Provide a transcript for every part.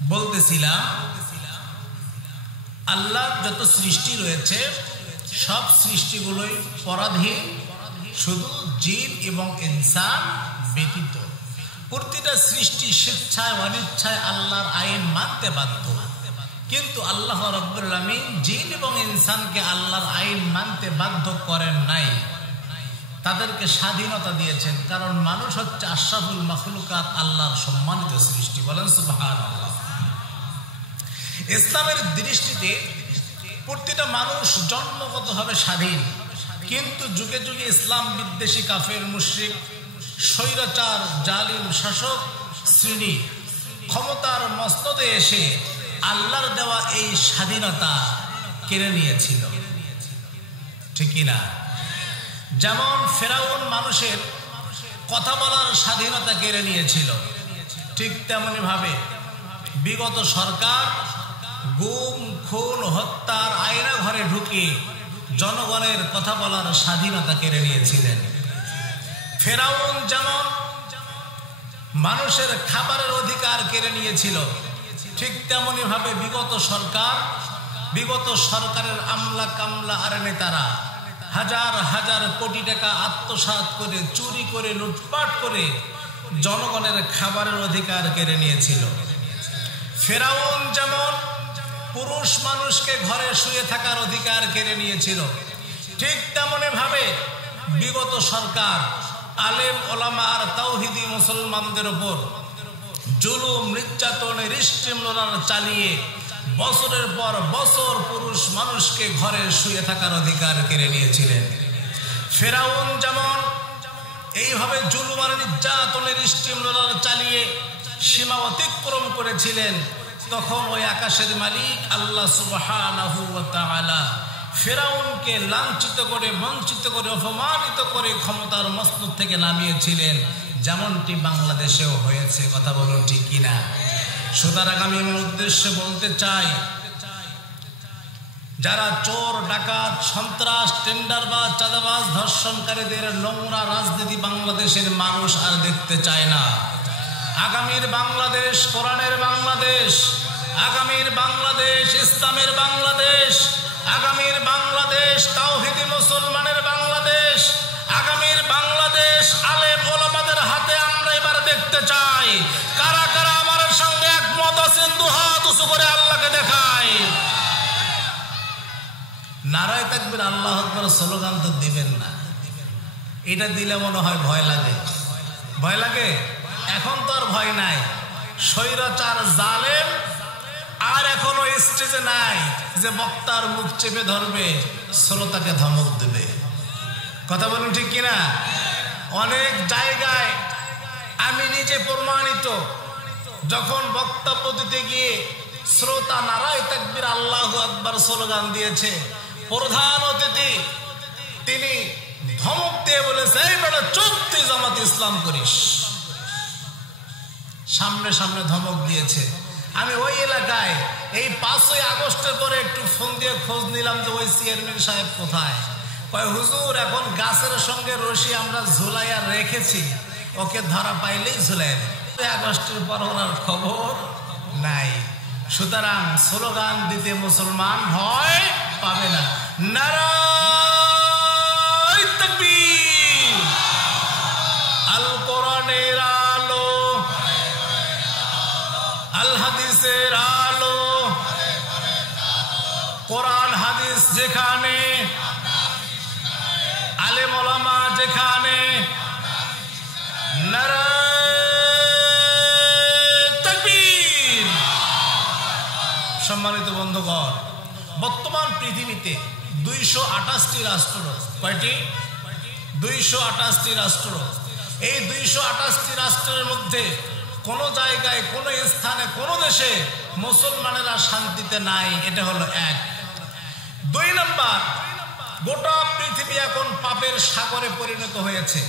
বলতেছিলাম আল্লাহর যত সৃষ্টি রয়েছে সব সৃষ্টিগুলোই পরাধীন, শুধু জিন এবং ইনসান ব্যতীত। প্রতিটা সৃষ্টি স্বেচ্ছায় অনিচ্ছায় আল্লাহর আইন মানতে বাধ্য, কিন্তু আল্লাহ রাব্বুল আলামিন জিন এবং ইনসানকে আল্লাহর আইন মানতে বাধ্য করেন নাই, তাদেরকে স্বাধীনতা দিয়েছেন। কারণ মানুষ হচ্ছে আশরাফুল মাখলুকাত, আল্লাহর সম্মানিত সৃষ্টি। বলেন সুবহানাল্লাহ। ইসলামের দৃষ্টিতে প্রতিটা মানুষ জন্মগতভাবে স্বাধীন, কিন্তু যুগে যুগে ইসলাম বিদ্বেষী কাফের মুশরিক স্বৈরাচার জালিম শাসক শ্রেণী ক্ষমতার মস্তদে এসে আল্লাহর দেওয়া এই স্বাধীনতা কেড়ে নিয়েছিল, ঠিক না? যেমন ফেরাউন মানুষের কথা বলার স্বাধীনতা কেড়ে নিয়েছিল, ঠিক তেমনি ভাবে বিগত সরকার গুম খুন হত্যার আয়না ঘরে ঢুকে জনগণের কথা বলার স্বাধীনতা কেড়ে নিয়েছিলেন। ফেরাউন যেমন মানুষের খাবারের অধিকার কেড়ে নিয়েছিল, ঠিক তেমনি ভাবে বিগত সরকারের আমলা কামলা আর নেতারা হাজার হাজার কোটি টাকা আত্মসাৎ করে, চুরি করে, লুটপাট করে জনগণের খাবারের অধিকার কেড়ে নিয়েছিল। ফেরাউন যেমন পুরুষ মানুষকে ঘরে শুয়ে থাকার অধিকার কেড়ে নিয়েছিল, ঠিক তেমনি ভাবে বিগত সরকার আলেম ওলামা আর তাওহীদি মুসলমানদের উপর জুলুম নির্যাতন রিস্ট্রিমলার চালিয়ে বছরের পর বছর পুরুষ মানুষকে ঘরে শুয়ে থাকার অধিকার কেড়ে নিয়েছিলেন। ফেরাউন যেমন এইভাবে জুলুম আর নির্যাতনের রিস্ট্রিমলার চালিয়ে সীমা অতিক্রম করেছিলেন, তখন ওই আকাশের মালিক আল্লাহ সুবহানাহু ওয়া তাআলা ফেরাউনকে লাঞ্ছিত করে, বঞ্চিত করে, অপমানিত করে ক্ষমতার মসনদ থেকে নামিয়েছিলেন, যেমনটি বাংলাদেশেও হয়েছে। কথা বলুন ঠিক কিনা? সুতরাং আমি আমার উদ্দেশ্যে বলতে চাই, যারা চোর ডাকাত সন্ত্রাস টেন্ডারবাজ চাঁদাবাজ ধর্ষণকারীদের নোংরা রাজনীতি বাংলাদেশের মানুষ আর দেখতে চায় না। আগামীর বাংলাদেশ কোরআনের বাংলাদেশ, আগামীর বাংলাদেশ ইসলামের বাংলাদেশ, আগামীর বাংলাদেশ তাওহীদি মুসলমানের বাংলাদেশ, আগামীর বাংলাদেশ আলেম ওলামাদের হাতে আমরা এবার দেখতে চাই। কারা কারা আমার সঙ্গে একমত আছেন? দুহাত উঁচু করে আল্লাহকে দেখায়। নারায়ে তাকবীর আল্লাহু আকবার স্লোগান তো দিবেন না, এটা দিলে মনে হয় ভয় লাগে। ভয় লাগে? এখন তো আর ভয় নাই। স্বৈরাচার জালেম আর এখনো স্টেজে নাই যে বক্তার মুখ চেপে ধরবে, শ্রোতাকে ধমক দেবে। কথা বলুন ঠিক কিনা? অনেক জায়গায় আমি নিজে প্রমাণিত, যখন বক্তব্য দিতে গিয়ে শ্রোতা নারায়ে তাকবীর আল্লাহু আকবার স্লোগান দিয়েছে, প্রধান অতিথি তিনি ধমক দিয়ে বলেছে, এই বেটা চুপ, তুই জামাত ইসলাম করিস। সামনে সামনে ধমক দিয়েছে। আমি ওই এলাকায় এই 5ই আগস্টের পরে একটু ফোন দিয়ে খোঁজ নিলাম যে ওই চেয়ারম্যান সাহেব কোথায়। কয় হুজুর এখন গাছের সঙ্গে রশি আমরা ঝুলাইয়া রেখেছি, ওকে ধরা পাইলেই ঝুলাই দেয়। 5ই আগস্টের পর ওনার খবর নাই। সুতরাং স্লোগান দিতে মুসলমান ভয় পাবে না। নারায়ে তাকবীর। আল কোরআনের আলো, আল হাদিসের আলো, কোরআন হাদিস যেখানে, আলেম ওলামা যেখানে, নারায়ে তাকবীর। সম্মানিত বন্ধুগণ, বর্তমান পৃথিবীতে 228টি রাষ্ট্র। কয়টি? 228টি রাষ্ট্র। এই 228টি রাষ্ট্রের মধ্যে কোন জায়গায়, কোন স্থানে, কোন দেশে মুসলমানেরা শান্তিতে নাই। এটা হলো এক। 2 নাম্বার, গোটা পৃথিবী এখন পাপের সাগরে পরিণত হয়েছে।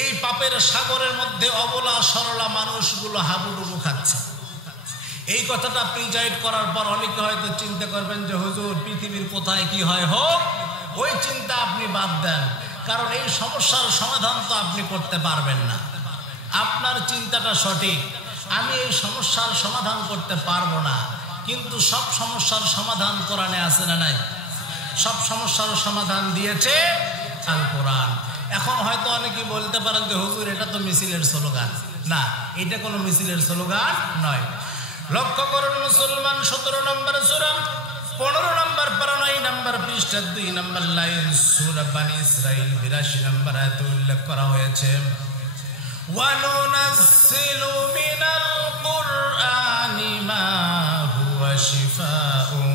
এই পাপের সাগরের মধ্যে অবলা সরলা মানুষগুলো হাবুডুবু খাচ্ছে। এই কথাটা প্রিজাইড করার পর অনেকে হয়তো চিন্তা করবেন যে হুজুর পৃথিবীর কোথায় কি হয় হোক, ওই চিন্তা আপনি বাদ দেন, কারণ এই সমস্যার সমাধান তো আপনি করতে পারবেন না। আপনার চিন্তাটা সঠিক। আমি এই সমস্যার সমাধান করতে পারবো না, কিন্তু সব সমস্যার সমাধান কোরআনে আছে না নাই? সব সমস্যার সমাধান দিয়েছে আল কোরআন। এখন হয়তো অনেকে বলতে পারেন যে হুজুর এটা তো মিছিলের স্লোগান। না, এটা কোনো মিছিলের স্লোগান নয়। লক্ষ্য করুন মুসলমান, 17 নম্বর সূরা 15 নম্বর পারা 9 নম্বর পৃষ্ঠা 2 নম্বর লাইন সূরা বনী ইসরাঈল 82 নম্বর আয়াতে উল্লেখ করা হয়েছে, ওয়া নুনাজ্জিলু মিনাল কুরআনি মা হুয়া শিফাউন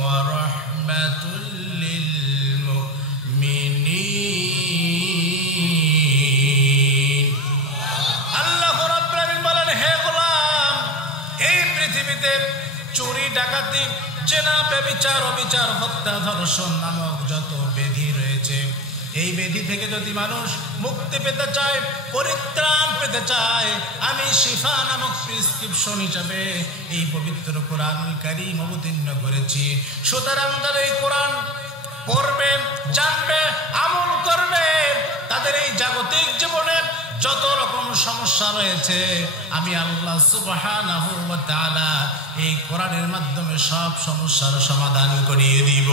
ওয়া রাহমাতুল লিল মুমিনিন। আল্লাহ রাব্বুল আলামিন বলেন, হে গোলাম, এই পৃথিবীতে চুরি, ডাকাতি, জেনা, ব্যভিচার, অবিচার, হত্যা, ধর্ষণ নামক যত ব্যাধি রয়েছে, এই ব্যাধি থেকে যদি মানুষ মুক্তি পেতে চায়, পরিত্রাণ পেতে চায়, আমি শিফা নামক প্রেসক্রিপশন হিসাবে এই পবিত্র কোরআনুল কারীম অবতীর্ণ করেছি। সুতরাং যারা এই কোরআন পড়বে, জানবে, আমল করবে, তাদের এই জাগতিক জীবনে যত রকম সমস্যা রয়েছে আমি আল্লাহ সুবহানাহু ওয়া তাআলা এই কোরআনের মাধ্যমে সব সমস্যার সমাধান করিয়ে দিব।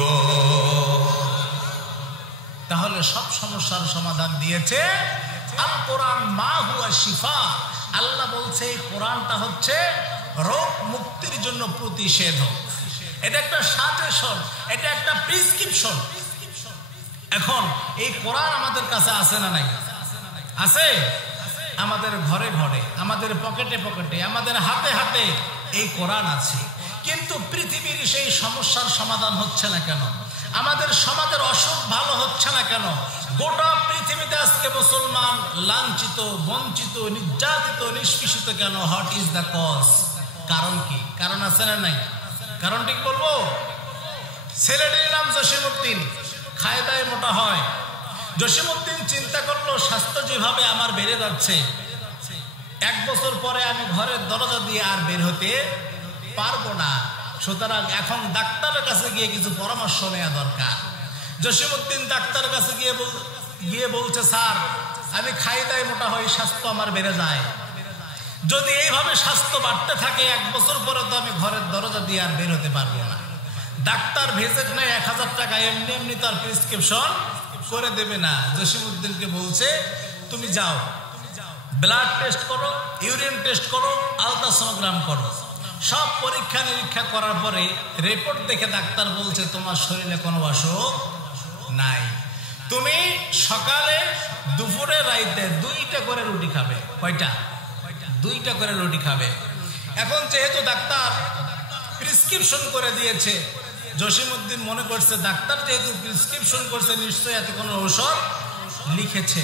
তাহলে সব সমস্যার সমাধান দিয়েছে আল কোরআন, মা হুয়া শিফা। আল্লাহ বলছে এই কোরআনটা হচ্ছে রোগ মুক্তির জন্য প্রতিষেধক, এটা একটা সাজেশন, এটা একটা প্রেসক্রিপশন। এখন এই কোরআন আমাদের কাছে আছে না নাই? আছে। আমাদের ঘরে ঘরে, আমাদের পকেটে পকেটে, আমাদের হাতে হাতে এই কোরআন আছে, কিন্তু পৃথিবীর সেই সমস্যার সমাধান হচ্ছে না কেন? আমাদের সমাজের অসুখ ভালো হচ্ছে না কেন? গোটা পৃথিবীতে আজকে মুসলমান লাঞ্ছিত, বঞ্চিত, নির্যাতিত, নিষ্পেষিত কেন? What is the cause? কারণ কি? কারণ আছে না নাই? কারণ ঠিক বলবো, ছেলেটির নাম জসিমউদ্দিন, খায় দায় মোটা হয়। জসিমউদ্দিন চিন্তা করলো, স্বাস্থ্য যেভাবে আমার বেড়ে যাচ্ছে, 1 বছর পরে আমি ঘরের দরজা দিয়ে আর বের হতে পারবো না, সুতরাং এখন ডাক্তারের কাছে গিয়ে কিছু পরামর্শ নেওয়া দরকার। জসিমউদ্দিন ডাক্তারের কাছে গিয়ে বলছে, স্যার, আমি খাই দায় মোটা হই, স্বাস্থ্য আমার বেড়ে যায়, যদি এইভাবে স্বাস্থ্য বাড়তে থাকে 1 বছর পরে তো আমি ঘরের দরজা দিয়ে আর বের হতে পারবো না। ডাক্তার ভিজিট নেয় 1000 টাকা, এমনি এমনি তার প্রেসক্রিপশন করে দেবে না। জসিমউদ্দিনকে বলছে, তুমি যাও, ব্লাড টেস্ট করো, ইউরিন টেস্ট করো, আলট্রাসোনোগ্রাম করো। সব পরীক্ষা নিরীক্ষা করার পরে রিপোর্ট দেখে ডাক্তার বলছে, তোমার শরীরে কোনো অসুখ নাই, তুমি সকালে, দুপুরে, রাইতে 2টা করে রুটি খাবে। কয়টা? 2টা করে রুটি খাবে। এখন যেহেতু ডাক্তার প্রেসক্রিপশন করে দিয়েছে, জসিমউদ্দিন মনে করছে ডাক্তার যেহেতু প্রেসক্রিপশন করছে, নিশ্চয়ই এত কোনো ঔষধ লিখেছে।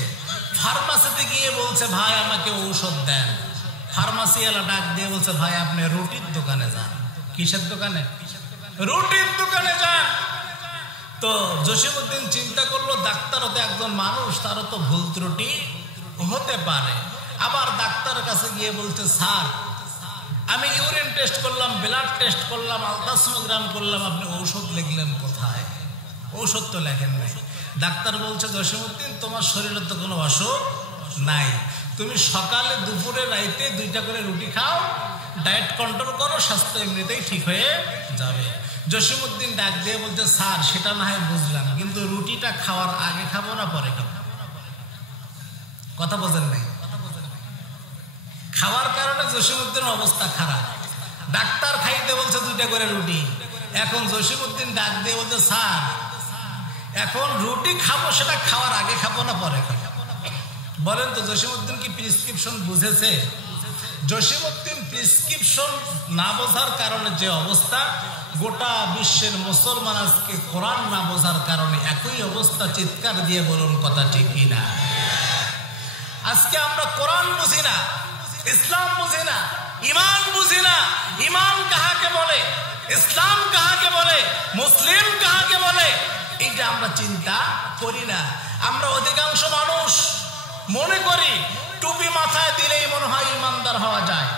ফার্মাসিতে গিয়ে বলছে, ভাই আমাকে ঔষধ দেন। ফার্মাসিওয়ালা ডাক দিয়ে বলছে, ভাই আপনি রুটির দোকানে যান। কিসের দোকানে? রুটির দোকানে যান। তো জসিমউদ্দিন চিন্তা করলো, ডাক্তারও তো একজন মানুষ, তারও তো ভুল ত্রুটি হতে পারে। আবার ডাক্তারের কাছে গিয়ে বলছে, স্যার, আমি ইউরিন টেস্ট করলাম, ব্লাড টেস্ট করলাম, আলট্রাসোনোগ্রাম করলাম, আপনি ঔষধ লিখলেন কোথায়? ঔষধ তো লেখেন নাই। ডাক্তার বলছে, জসিমউদ্দিন, তোমার শরীরে তো কোনো অসুখ নাই, তুমি সকালে, দুপুরে, রাইতে 2টা করে রুটি খাও, ডায়েট কন্ট্রোল করো, স্বাস্থ্য এমনিতেই ঠিক হয়ে যাবে। জসিমউদ্দিন ডাক দিয়ে বলছে, স্যার, সেটা না হয় বুঝলাম, কিন্তু রুটিটা খাওয়ার আগে খাবো না পরে খাবো? কথা বোঝেন নাই? খাওয়ার কারণে জসিমউদ্দিনের অবস্থা খারাপ। ডাক্তার খাইতে বলছে 2টা করে রুটি। এখন জসিমউদ্দিন ডাক দিয়ে বলছে, স্যার, এখন রুটি খাবো, সেটা খাওয়ার আগে খাবো না পরে খাবো? বলেন তো, জসিমউদ্দিন কি প্রেসক্রিপশন বুঝেছে? জসিমউদ্দিন প্রেসক্রিপশন না বোঝার কারণে যে অবস্থা, গোটা বিশ্বের মুসলমান আজকে কোরআন না বোঝার কারণে একই অবস্থা। চিৎকার দিয়ে বলুন, কথা ঠিক কিনা? আজকে আমরা কোরআন বুঝি না, ইসলাম বুঝি না, ইমান বুঝি না। ইমান কাহাকে বলে, ইসলাম কাহাকে বলে, মুসলিম কাহাকে বলে, এইটা আমরা চিন্তা করি না। আমরা অধিকাংশ মানুষ মনে করি টুপি মাথায় দিলেই মনে হয় ইমানদার হওয়া যায়,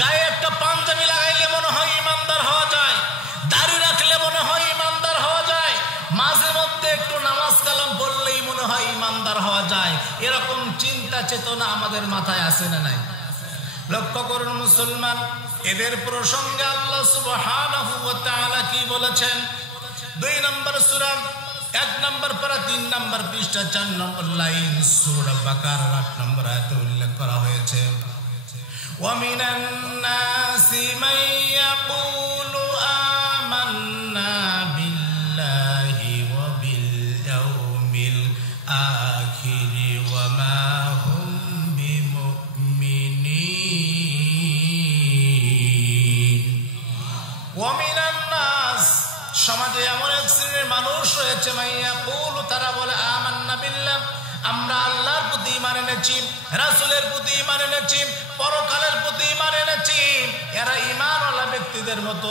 গায়ে একটা পাঞ্জাবি লাগাইলে মনে হয় ইমানদার হওয়া যায়, দাড়ি রাখলে মনে হয় ইমানদার হওয়া যায়, মাঝে মধ্যে একটু নামাজ কালাম পড়লেই মনে হয় ইমানদার হওয়া যায়। এরকম চিন্তা চেতনা আমাদের মাথায় আসে না নাই? লক্ষ্য করুন মুসলমান, এদের প্রসঙ্গে আল্লাহ সুবহানাহু ওয়া তাআলা কি বলেছেন? 2 নম্বর সূরা 1 নম্বর পারা 3 নম্বর পৃষ্ঠা 4 নম্বর লাইন সূরা বাকারার 8 নম্বর আয়াতে উল্লেখ করা হয়েছে, ওয়া মিনান নাসি মান ইয়াকুলু আমান্না বিল্লাহি ওয়া বিল ইয়াউমিল আখির ওয়া মা হুম বিমুমিনিন। ওয়া মিনান নাস, সমাজে এমন এক শ্রেণীর মানুষ রয়েছে, মাইয়াকুলু, তারা বলে আমান্না বিল্লাহ, আমরা আল্লাহর প্রতি ঈমান এনেছি, রাসূলের প্রতি ঈমান এনেছি, পরকালের প্রতি ঈমান এনেছি। এরা ঈমানওয়ালা ব্যক্তিদের মতো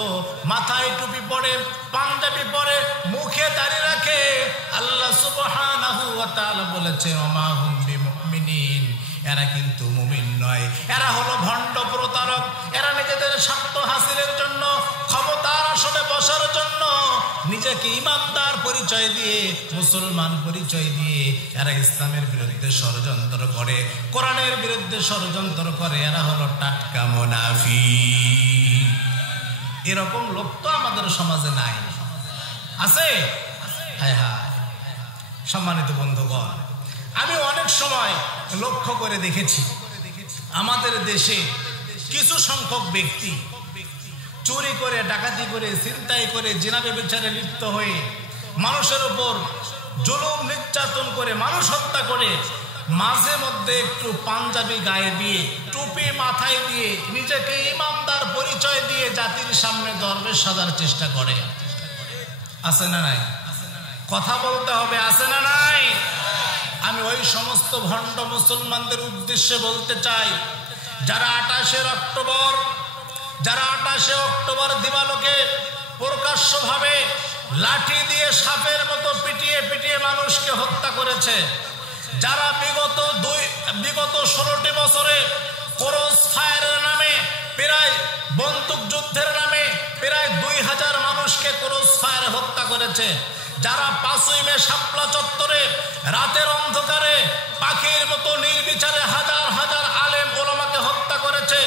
মাথায় টুপি পরে, পাঞ্জাবি পরে, মুখে দাড়ি রাখে। আল্লাহ সুবহানাহু ওয়া তাআলা বলেছে ওয়া মা হুম বিমুমিনিন, এরা কিন্তু মুমিন নয়, এরা হলো ভণ্ড প্রতারক। এরা নিজেদের স্বার্থ হাসিলের জন্য, ক্ষমতার আসনে বসার জন্য নিজেকে ইমানদার পরিচয় দিয়ে, মুসলমান পরিচয় দিয়ে এরা ইসলামের বিরুদ্ধে ষড়যন্ত্র করে, কোরআনের বিরুদ্ধে ষড়যন্ত্র করে। এরা হলো টাটকা মুনাফিক। এরকম লোক তো আমাদের সমাজে নাই, আছে? হায় হায়। সম্মানিত বন্ধুগণ, আমি অনেক সময় লক্ষ্য করে দেখেছি আমাদের দেশে কিছু সংখ্যক ব্যক্তি চুরি করে, ডাকাতি করে, ছিনতাই করে, জিনা ব্যভিচারে লিপ্ত হয়ে মানুষের উপর জুলুম নির্যাতন করে, মানুষ হত্যা করে, মাঝে মধ্যে একটু পাঞ্জাবি গায়ে দিয়ে, টুপি মাথায় দিয়ে, নিজেকে ইমানদার পরিচয় দিয়ে জাতির সামনে দরবেশ সাজার চেষ্টা করে। আছে না নাই? কথা বলতে হবে, আছে না নাই? আমি ওই সমস্ত ভণ্ড মুসলমানদের উদ্দেশ্যে বলতে চাই, যারা 28 অক্টোবর দিবালোকে প্রকাশ্যভাবে লাঠি দিয়ে সাপের মতো পিটিয়ে পিটিয়ে মানুষকে হত্যা করেছে, যারা বিগত 16টি বছরে ক্রস ফায়ারের নামে, প্রায় বন্দুক যুদ্ধের নামে প্রায় 2000 মানুষকে ক্রস ফায়ারে হত্যা করেছে, যারা 5ই মে শাপলা চত্বরে রাতের অন্ধকারে পাখির মতো নির্বিচারে হাজার হাজার আলেম ওলামাকে হত্যা করেছে,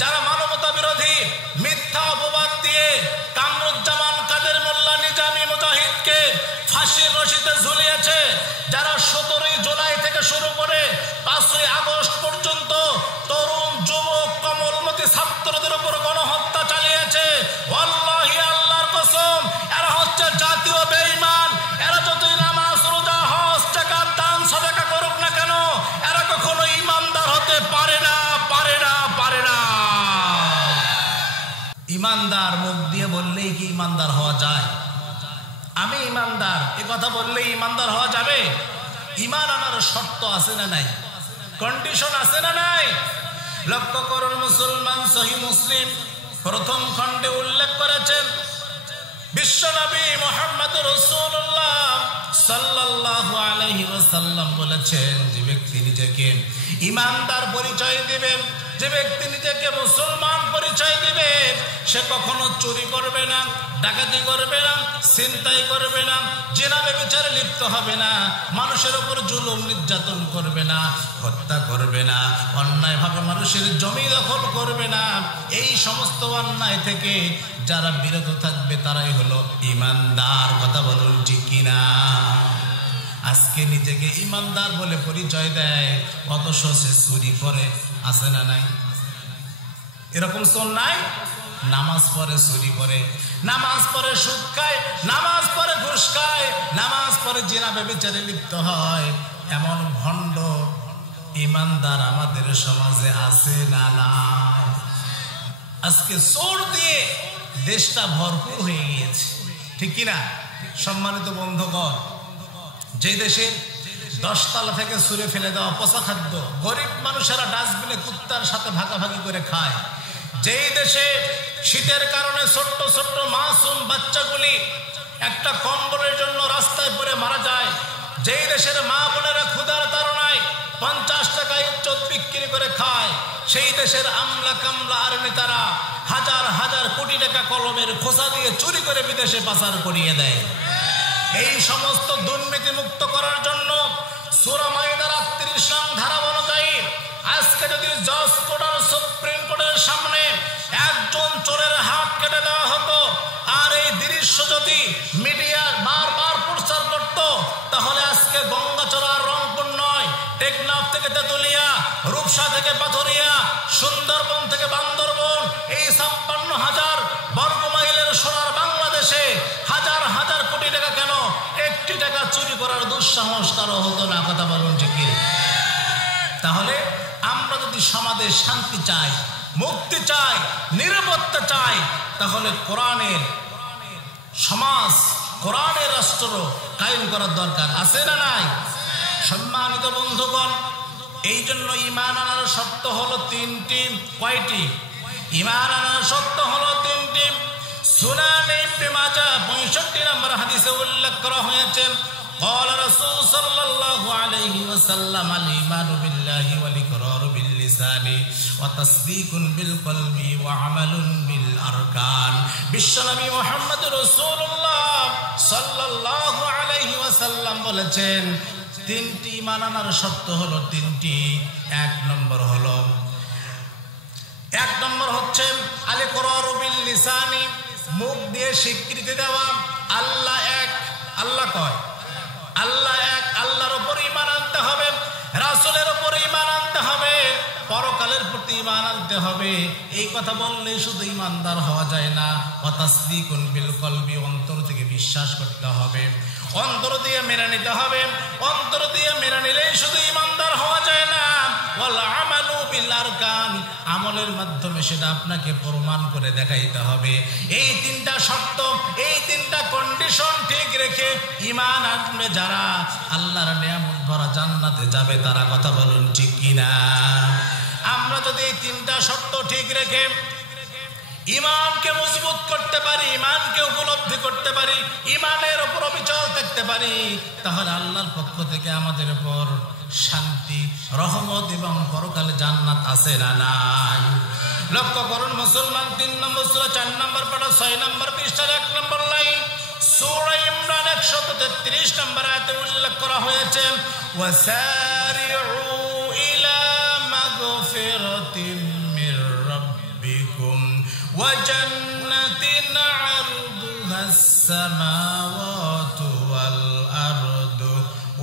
যারা মানবতা বিরোধী মিথ্যা অপবাদ দিয়ে কামরুজ্জামান কাদের মোল্লা নিজামী মুজাহিদকে ফাঁসির রশিতে ঝুলিয়েছে, যারা 17ই জুলাই থেকে শুরু করে 5ই আগস্ট পর্যন্ত তরুণ যুবক কমলমতি ছাত্রদের উপর গণহত্যা চালিয়েছে। ওয়াল্লাহি, আল্লাহর কসম, এরা হচ্ছে জাতীয় বেঈমান। এরা যতই নামাজ, রোজা, হজ, যাকাত, দান, সাদাকা করুক না কেন, এরা কখনো ইমানদার হতে পারে না, পারে না, পারে না। ইমানদার মুখ দিয়ে বললেই কি ইমানদার হওয়া যায়? আমি ইমানদার এ কথা বললেই ইমানদার হওয়া যাবে? ইমান আনার শর্ত আছে না নাই? কন্ডিশন আছে না নাই? লক্ষ্য করুন মুসলমান, সহিহ মুসলিম প্রথম খণ্ডে উল্লেখ করেছেন, বিশ্বনবী মুহাম্মদ রাসূলুল্লাহ সাল্লাল্লাহু আলাইহি ওয়াসাল্লাম বলেছেন, যে ব্যক্তি নিজেকে ইমানদার পরিচয় দিবে, যে ব্যক্তি নিজেকে মুসলমান পরিচয় দিবে, সে কখনো চুরি করবে না, ডাকাতি করবে না, ছিনতাই করবে না, জিনা ব্যভিচারে লিপ্ত হবে না, মানুষের উপর জুলুম নির্যাতন করবে না, হত্যা করবে না, অন্যায়ভাবে মানুষের জমি দখল করবে না। এই সমস্ত অন্যায় থেকে যারা বিরত থাকবে তারাই হলো ইমানদার। কথা বলুন ঠিক কিনা? আজকে নিজেকে ইমানদার বলে পরিচয় দেয়, অথচ সে চুরি করে। আছে না নাই? এরকম চোর নাই? নামাজ পড়ে চুরি করে, নামাজ পড়ে সুদ খায়, নামাজ পড়ে ঘুষ খায়, নামাজ পড়ে জিনা ব্যভিচারে লিপ্ত হয়। এমন ভণ্ড ইমানদার আমাদের সমাজে আছে না নাই? আজকে চোর দিয়ে দেশটা ভরপুর হয়ে গিয়েছে, ঠিক কিনা? সম্মানিত বন্ধুগণ, যে দেশে 10 তলা থেকে ছুঁড়ে ফেলে দেওয়া পচা খাদ্য গরিব মানুষেরা ডাস্টবিনে কুত্তার সাথে ভাগাভাগি করে খায়, যেই দেশে শীতের কারণে ছোট্ট ছোট্ট মাসুম বাচ্চাগুলি একটা কম্বলের জন্য রাস্তায় পড়ে মারা যায়, যেই দেশের মা বোনেরা ক্ষুধার তাড়নায় 50 টাকায় ইজ্জত বিক্রি করে খায়, সেই দেশের আমলা কামলা আর নেতারা হাজার হাজার কোটি টাকা কলমের খোসা দিয়ে চুরি করে বিদেশে পাচার করিয়ে দেয়। এই সমস্ত দুর্নীতি মুক্ত করার জন্য সূরা মাইদার 38 নং ধারা অনুযায়ী আজকে যদি জজ কোর্ট আর সুপ্রিম কোর্টের সামনে একজন চোরের হাত কেটে দেওয়া হতো, আর এই দৃশ্য যদি মিডিয়া বারবার প্রচার করত, তাহলে আজকে গঙ্গাচড়া আর রংপুর নয়, টেকনাফ থেকে তেতুলিয়া, রূপসা থেকে পাথরিয়া, সুন্দরবন থেকে বান্দরবন, এই 56,000 বর্গ মাইলের সোনার বাংলাদেশে হাজার হাজার কোটি টাকা কেন একটি টাকা চুরি করার দুঃসাহস কারো হতো না। কথা বলুন ঠিক কি? তাহলে আমরা যদি সমাজে শান্তি চাই, মুক্তি চাই, নিরাপত্তা চাই, তাহলে কোরআনের সমাজ, কোরআনের রাষ্ট্র কায়েম করার দরকার আছে না নাই? সম্মানিত বন্ধুগণ, এই জন্য ঈমান আনার শর্ত হলো তিনটি। কয়টি? ঈমান আনার শর্ত হলো তিনটি। সুনান ইবনে মাজাহ 65 নম্বর হাদিসে উল্লেখ করা হয়েছে, قال رسول صلى الله عليه وسلم الإيمان بالله والإقرار باللسان وتصديق بالقلب وعمل بالأركان। বিশ্বনবী মুহাম্মদ রাসূলুল্লাহ সাল্লাল্লাহু আলাইহি ওয়াসাল্লাম বলেছেন, তিনটি ঈমান আনার শর্ত হলো তিনটি। এক নম্বর হচ্ছে আল ইকরারু বিল লিসানি, মুখ দিয়ে স্বীকৃতি দেওয়া আল্লাহ এক। আল্লাহ কয়, আল্লাহ এক, আল্লাহর উপর ঈমান আনতে হবে, রাসূলের উপর ঈমান আনতে হবে, পরকালের প্রতি ঈমান আনতে হবে। এই কথা বললে শুধু ঈমানদার হওয়া যায় না। ওয়া তাসদীকুন বিল কলবি, অন্তর থেকে বিশ্বাস করতে হবে, অন্তর দিয়ে মেনে নিতে হবে। অন্তর দিয়ে মেনে নিলেই শুধু ঈমানদার হওয়া যায় না। ওয়াল আমালু বিল আরকান, আমলের মাধ্যমে সেটা আপনাকে প্রমাণ করে দেখাইতে হবে। এই তিনটা শর্ত, এই তিনটা কন্ডিশন ঠিক রেখে ঈমান আনবে যারা, আল্লাহর নিয়ামত ভরা জান্নাতে যাবে তারা। কথা বলুন ঠিক কিনা? আমরা যদি এই তিনটা শর্ত ঠিক রেখে ঈমানকে মজবুত করতে পারি, ঈমানকে উপলব্ধি করতে পারি, ঈমানের উপর অবিচল থাকতে পারি, তাহলে আল্লাহর পক্ষ থেকে আমাদের উপর শান্তি, রহমত এবং পরকালে জান্নাত আছে না নাই? লক্ষ্য করুন মুসলমান, 3 নম্বর সূরা 4 নম্বর পারা 6 নম্বর পৃষ্ঠার 1 নম্বর লাইন, সূরা ইমরান 133 নম্বর আয়াতে উল্লেখ করা হয়েছে, ওয়াসারিউ ইলা মাগফিরাতিন মির রাব্বিকুম ওয়া জান্নাতিন আরদুহাস সামাওয়াতু ওয়াল আরদু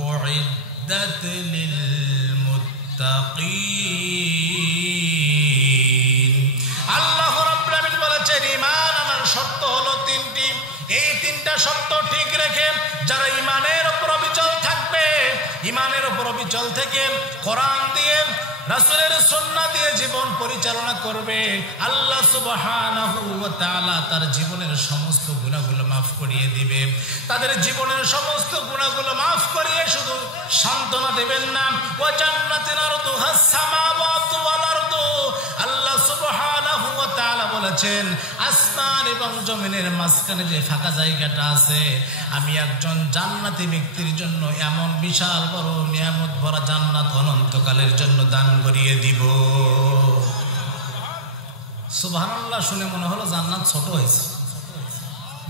উইদ্দাত লিল মুত্তাকিন। আল্লাহ রাব্বুল আলামিন বলেছেন, ঈমান আনার শর্ত হলো তিনটি। এই তিনটা শর্ত ঠিক রেখে যারা ঈমানের উপর অবিচল থাকবে, ঈমানের উপর অবিচল থেকে কোরআন দিয়ে, রাসূলের সুন্নাহ দিয়ে জীবন পরিচালনা করবে, আল্লাহ সুবহানাহু ওয়া তাআলা তার জীবনের সমস্ত গুনাহগুলো মাফ করিয়ে দিবে। তাদের জীবনের সমস্ত গুনাহগুলো মাফ করিয়ে শুধু সান্ত্বনা দেবেন না, ওয়া জান্নাতিন আরদুহাস সামাওয়াতু ওয়াল আরদু, আল্লাহ সুবহানাহু ওয়া তাআলা বলেছেন, আসমান এবং জমিনের মাঝখানে যে ফাঁকা জায়গাটা আছে, আমি একজন জান্নাতি ব্যক্তির জন্য এমন বিশাল বড় নিয়ামত ভরা জান্নাত অনন্তকালের জন্য দান করিয়ে দিব। সুবহানাল্লাহ শুনে মনে হলো জান্নাত ছোট হয়েছে।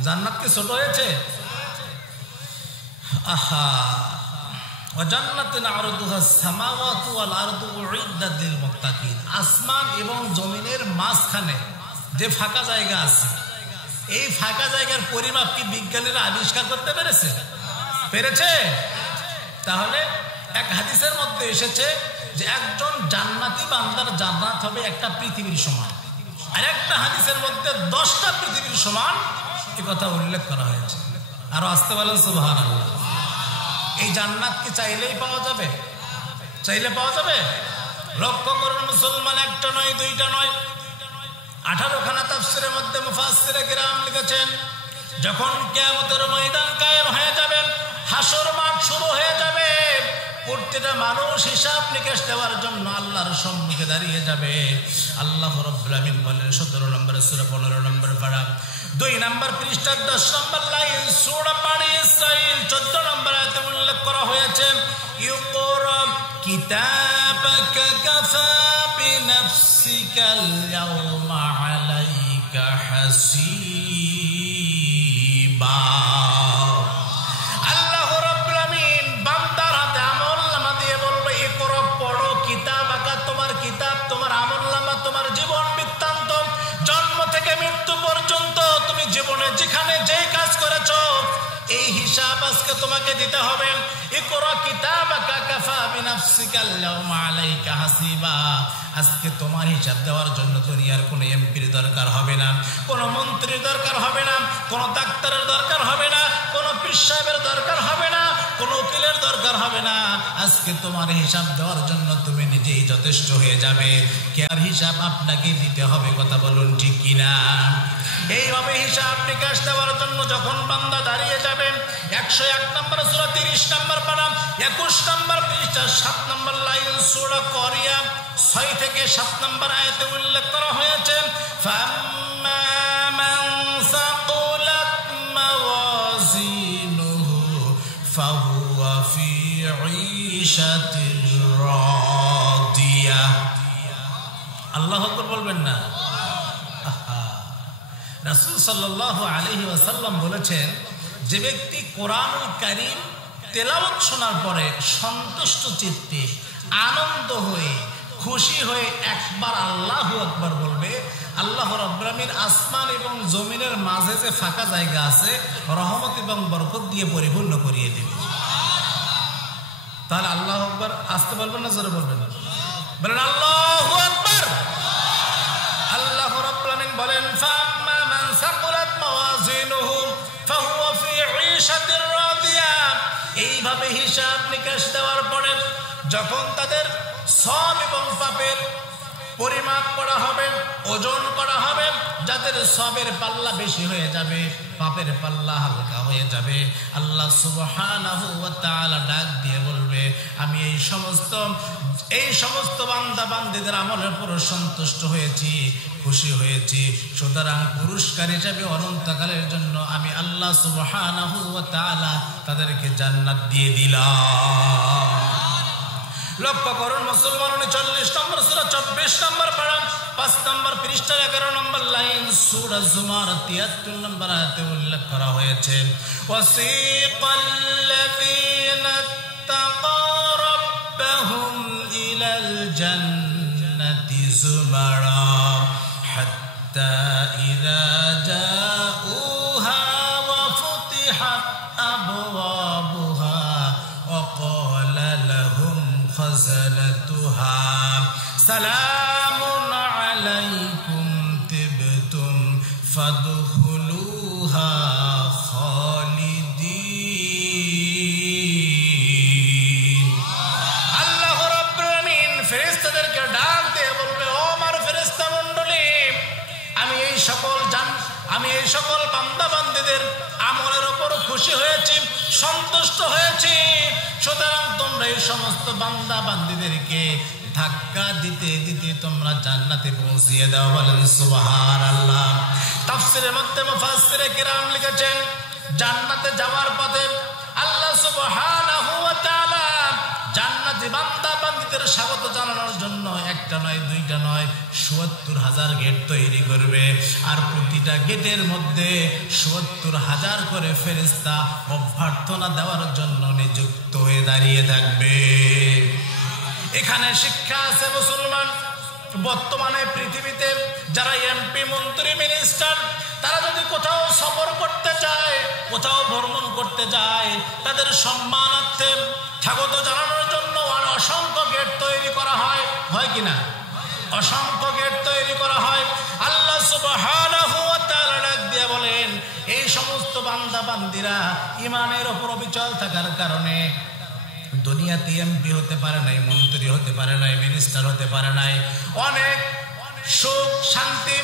জান্নাত কি ছোট হয়েছে? আহা, ওয়া জান্নাতিন আরদুহাস সামাওয়াতু ওয়াল আরদু উইদ্দাত লিল মুত্তাকিন, আসমান এবং জমিনের মাঝখানে যে ফাঁকা জায়গা আছে, এই ফাঁকা জায়গার পরিমাপ কি বিজ্ঞানীরা আবিষ্কার করতে পেরেছে? তাহলে এক হাদিসের মধ্যে এসেছে যে একজন জান্নাতি বান্দার জান্নাত হবে একটা পৃথিবীর সমান, আর একটা হাদিসের মধ্যে 10টা পৃথিবীর সমান, এই কথা উল্লেখ করা হয়েছে। আরো আসতে বলেন সুবহানাল্লাহ। এই জান্নাত কি চাইলেই পাওয়া যাবে? চাইলে পাওয়া যাবে? লক্ষ্য করুন মুসলমান, একটা নয়, দুইটা নয়, 18খানা তাফসীরের মধ্যে মুফাসসিরে কিরাম লিখেছেন, যখন কিয়ামতের ময়দান কায়েম হয়ে যাবে, হাসর মাঠ শুরু হয়ে যাবে, প্রত্যেকটা মানুষ হিসাব নিকেশ দেওয়ার জন্য আল্লাহর সম্মুখে দাঁড়িয়ে যাবে। আল্লাহ রাব্বুল আমিন বলেন 17 নম্বর সূরা 15 নম্বর পারা 2 নম্বর পৃষ্ঠা 10 নম্বর লাইন, সূরা বানী ইসরাঈল 14 নম্বর আয়াতে উল্লেখ করা হয়েছে, ইকরা কিতাবাকা কাফা বিনাফসিকাল ইয়াওমা আলাইকা হাসিবা। আল্লাহ রাব্বুল আমিন বান্দার হাতে আমলনামা দিয়ে বলবে, ইকরা, পড়ো, কিতাবাকা, তোমার জীবনে যেখানে যেই কাজ করেছো এই হিসাব আজকে তোমাকে দিতে হবে। ইকরা কিতাবাকা কাফা বিনাফসিকাল ইয়াওমা আলাইকা হাসিবা। আজকে তোমার হিসাব দেওয়ার জন্য দুনিয়ার কোনো এমপির দরকার হবে না, কোনো মন্ত্রীর দরকার হবে না, কোনো ডাক্তারের দরকার হবে না, কোনো পীর সাহেবের দরকার হবে না, কোনো উকিলের দরকার হবে না। আজকে তোমার হিসাব দেওয়ার জন্য তুমি নিজেই যথেষ্ট হয়ে যাবে। কার হিসাব আপনাকে দিতে হবে, কথা বলুন ঠিক কিনা? এইভাবে হিসাব নিকাশ দেওয়ার জন্য যখন বান্দা দাঁড়িয়ে যাবেন, 101 নম্বর সূরা 30 নম্বর পারা 21 নম্বর পৃষ্ঠা 7 নম্বর লাইন সূরা করিয়া 6 থেকে 7 নম্বর আয়াতে উল্লেখ করা হয়েছে, ফাম্মা মান সাকুলাত মাওয়াজিনুহু ফাহুয়া ফি ঈশাতির রাদিয়া। আল্লাহু আকবার বলবেন না? রাসূল সাল্লাল্লাহু আলাইহি ওয়াসাল্লাম বলেছেন, যে ব্যক্তি কোরআনুল কারীম তেলাওয়াত শোনার পরে সন্তুষ্ট চিত্তে আনন্দ হয়ে খুশি হয়ে একবার আল্লাহু আকবার বলবে, আল্লাহ রাব্বুল আলামিন আসমান এবং জমিনের মাঝে যে ফাঁকা জায়গা আছে রহমত এবং বরকত দিয়ে পরিপূর্ণ করিয়ে দেবে। তাহলে আল্লাহু আকবার আসতে বলবেন না জোরে বলবেন? বলেন আল্লাহু আকবার। আল্লাহ রাব্বুল আলামিন বলেন, ফাম্মা মান সাকুলাত মাওয়াজিনুহু ফাহুয়া ফি ঈশাতির রাদিয়া। এইভাবে হিসাব নিকাশ দেওয়ার পরে যখন তাদের সওয়াব এবং পাপের পরিমাপ করা হবে, ওজন করা হবে, যাদের সওয়াবের পাল্লা বেশি হয়ে যাবে, পাপের পাল্লা হালকা হয়ে যাবে, আল্লাহ সুবহানাহু ওয়া তাআলা ডাক দিয়ে বলবে, আমি এই সমস্ত বান্দা বান্দীদের আমলের উপর সন্তুষ্ট হয়েছি, খুশি হয়েছি, সুতরাং পুরস্কার হিসেবে অনন্তকালের জন্য আমি আল্লাহ সুবহানাহু ওয়া তাআলা তাদেরকে জান্নাত দিয়ে দিলাম। লক্ষ্য করুন মুসলমান, 39 নম্বর সূরা 24 নম্বর পারা 5 নম্বর পৃষ্ঠা 11 নম্বর লাইন সূরা জুমার 73 নম্বর আয়াতে উল্লেখ করা হয়েছে, ওয়াসিকাল্লাযীনা তাকাউ রাব্বাহুম ইলাল জান্নাতি যুমারা হাত্তা ইযা জাউহা ওয়া ফুতিহাত আবওয়াবুহা ওয়া ক্বালা লাহুম খাযানাতুহা সালামুন আলাইকুম তিবতুম ফাদখুলুহা খালিদিন। আল্লাহ রাব্বুল আলামিন ফেরেশতাদেরকে ডাক দিয়ে বলবে, ও আমার ফেরেশতা মণ্ডলী, আমি এই সকল বান্দা বান্দীদের আমলের উপর খুশি হয়েছি, সন্তুষ্ট হয়েছি, সুতরাং তোমরা এই সমস্ত বান্দা বান্দীদেরকে ধাক্কা দিতে দিতে তোমরা জান্নাতে পৌঁছিয়ে দাও। বলেন সুবহানাল্লাহ। তাফসীরের মধ্যে মুফাসসিরে কিরাম লিখেছেন, জান্নাতে যাওয়ার পথে আল্লাহ সুবহানাহু ওয়া তাআলা জান্নাতি বান্দা বান্দীদের স্বাগত জানানোর জন্য একটা নয়, দুইটা নয়, ৭০,০০০ গেট তৈরি করবে, আর প্রতিটা গেটের মধ্যে ৭০,০০০ করে ফেরেশতা অভ্যর্থনা দেওয়ার জন্য নিযুক্ত হয়ে দাঁড়িয়ে থাকবে। এখানে শিক্ষা আছে মুসলমান। বর্তমানে পৃথিবীতে যারা এমপি, মন্ত্রী, মিনিস্টার, তারা যদি কোথাও সফর করতে চায়, কোথাও ভ্রমণ করতে যায়, তাদের সম্মানার্থে স্বাগত জানানোর জন্য অসংখ্য গেট তৈরি করা হয়, হয় কিনা? অসংখ্য গেট তৈরি করা হয়। আল্লাহ সুবহানাহু ওয়া তাআলা ডাক দিয়ে বলেন, এই সমস্ত বান্দা বান্দীরা ঈমানের উপর অবিচল থাকার কারণে দুনিয়াতে এমপি হতে পারে নাই, মন্ত্রী হতে পারে নাই, মিনিস্টার হতে পারে নাই, অনেক সুখ শান্তি,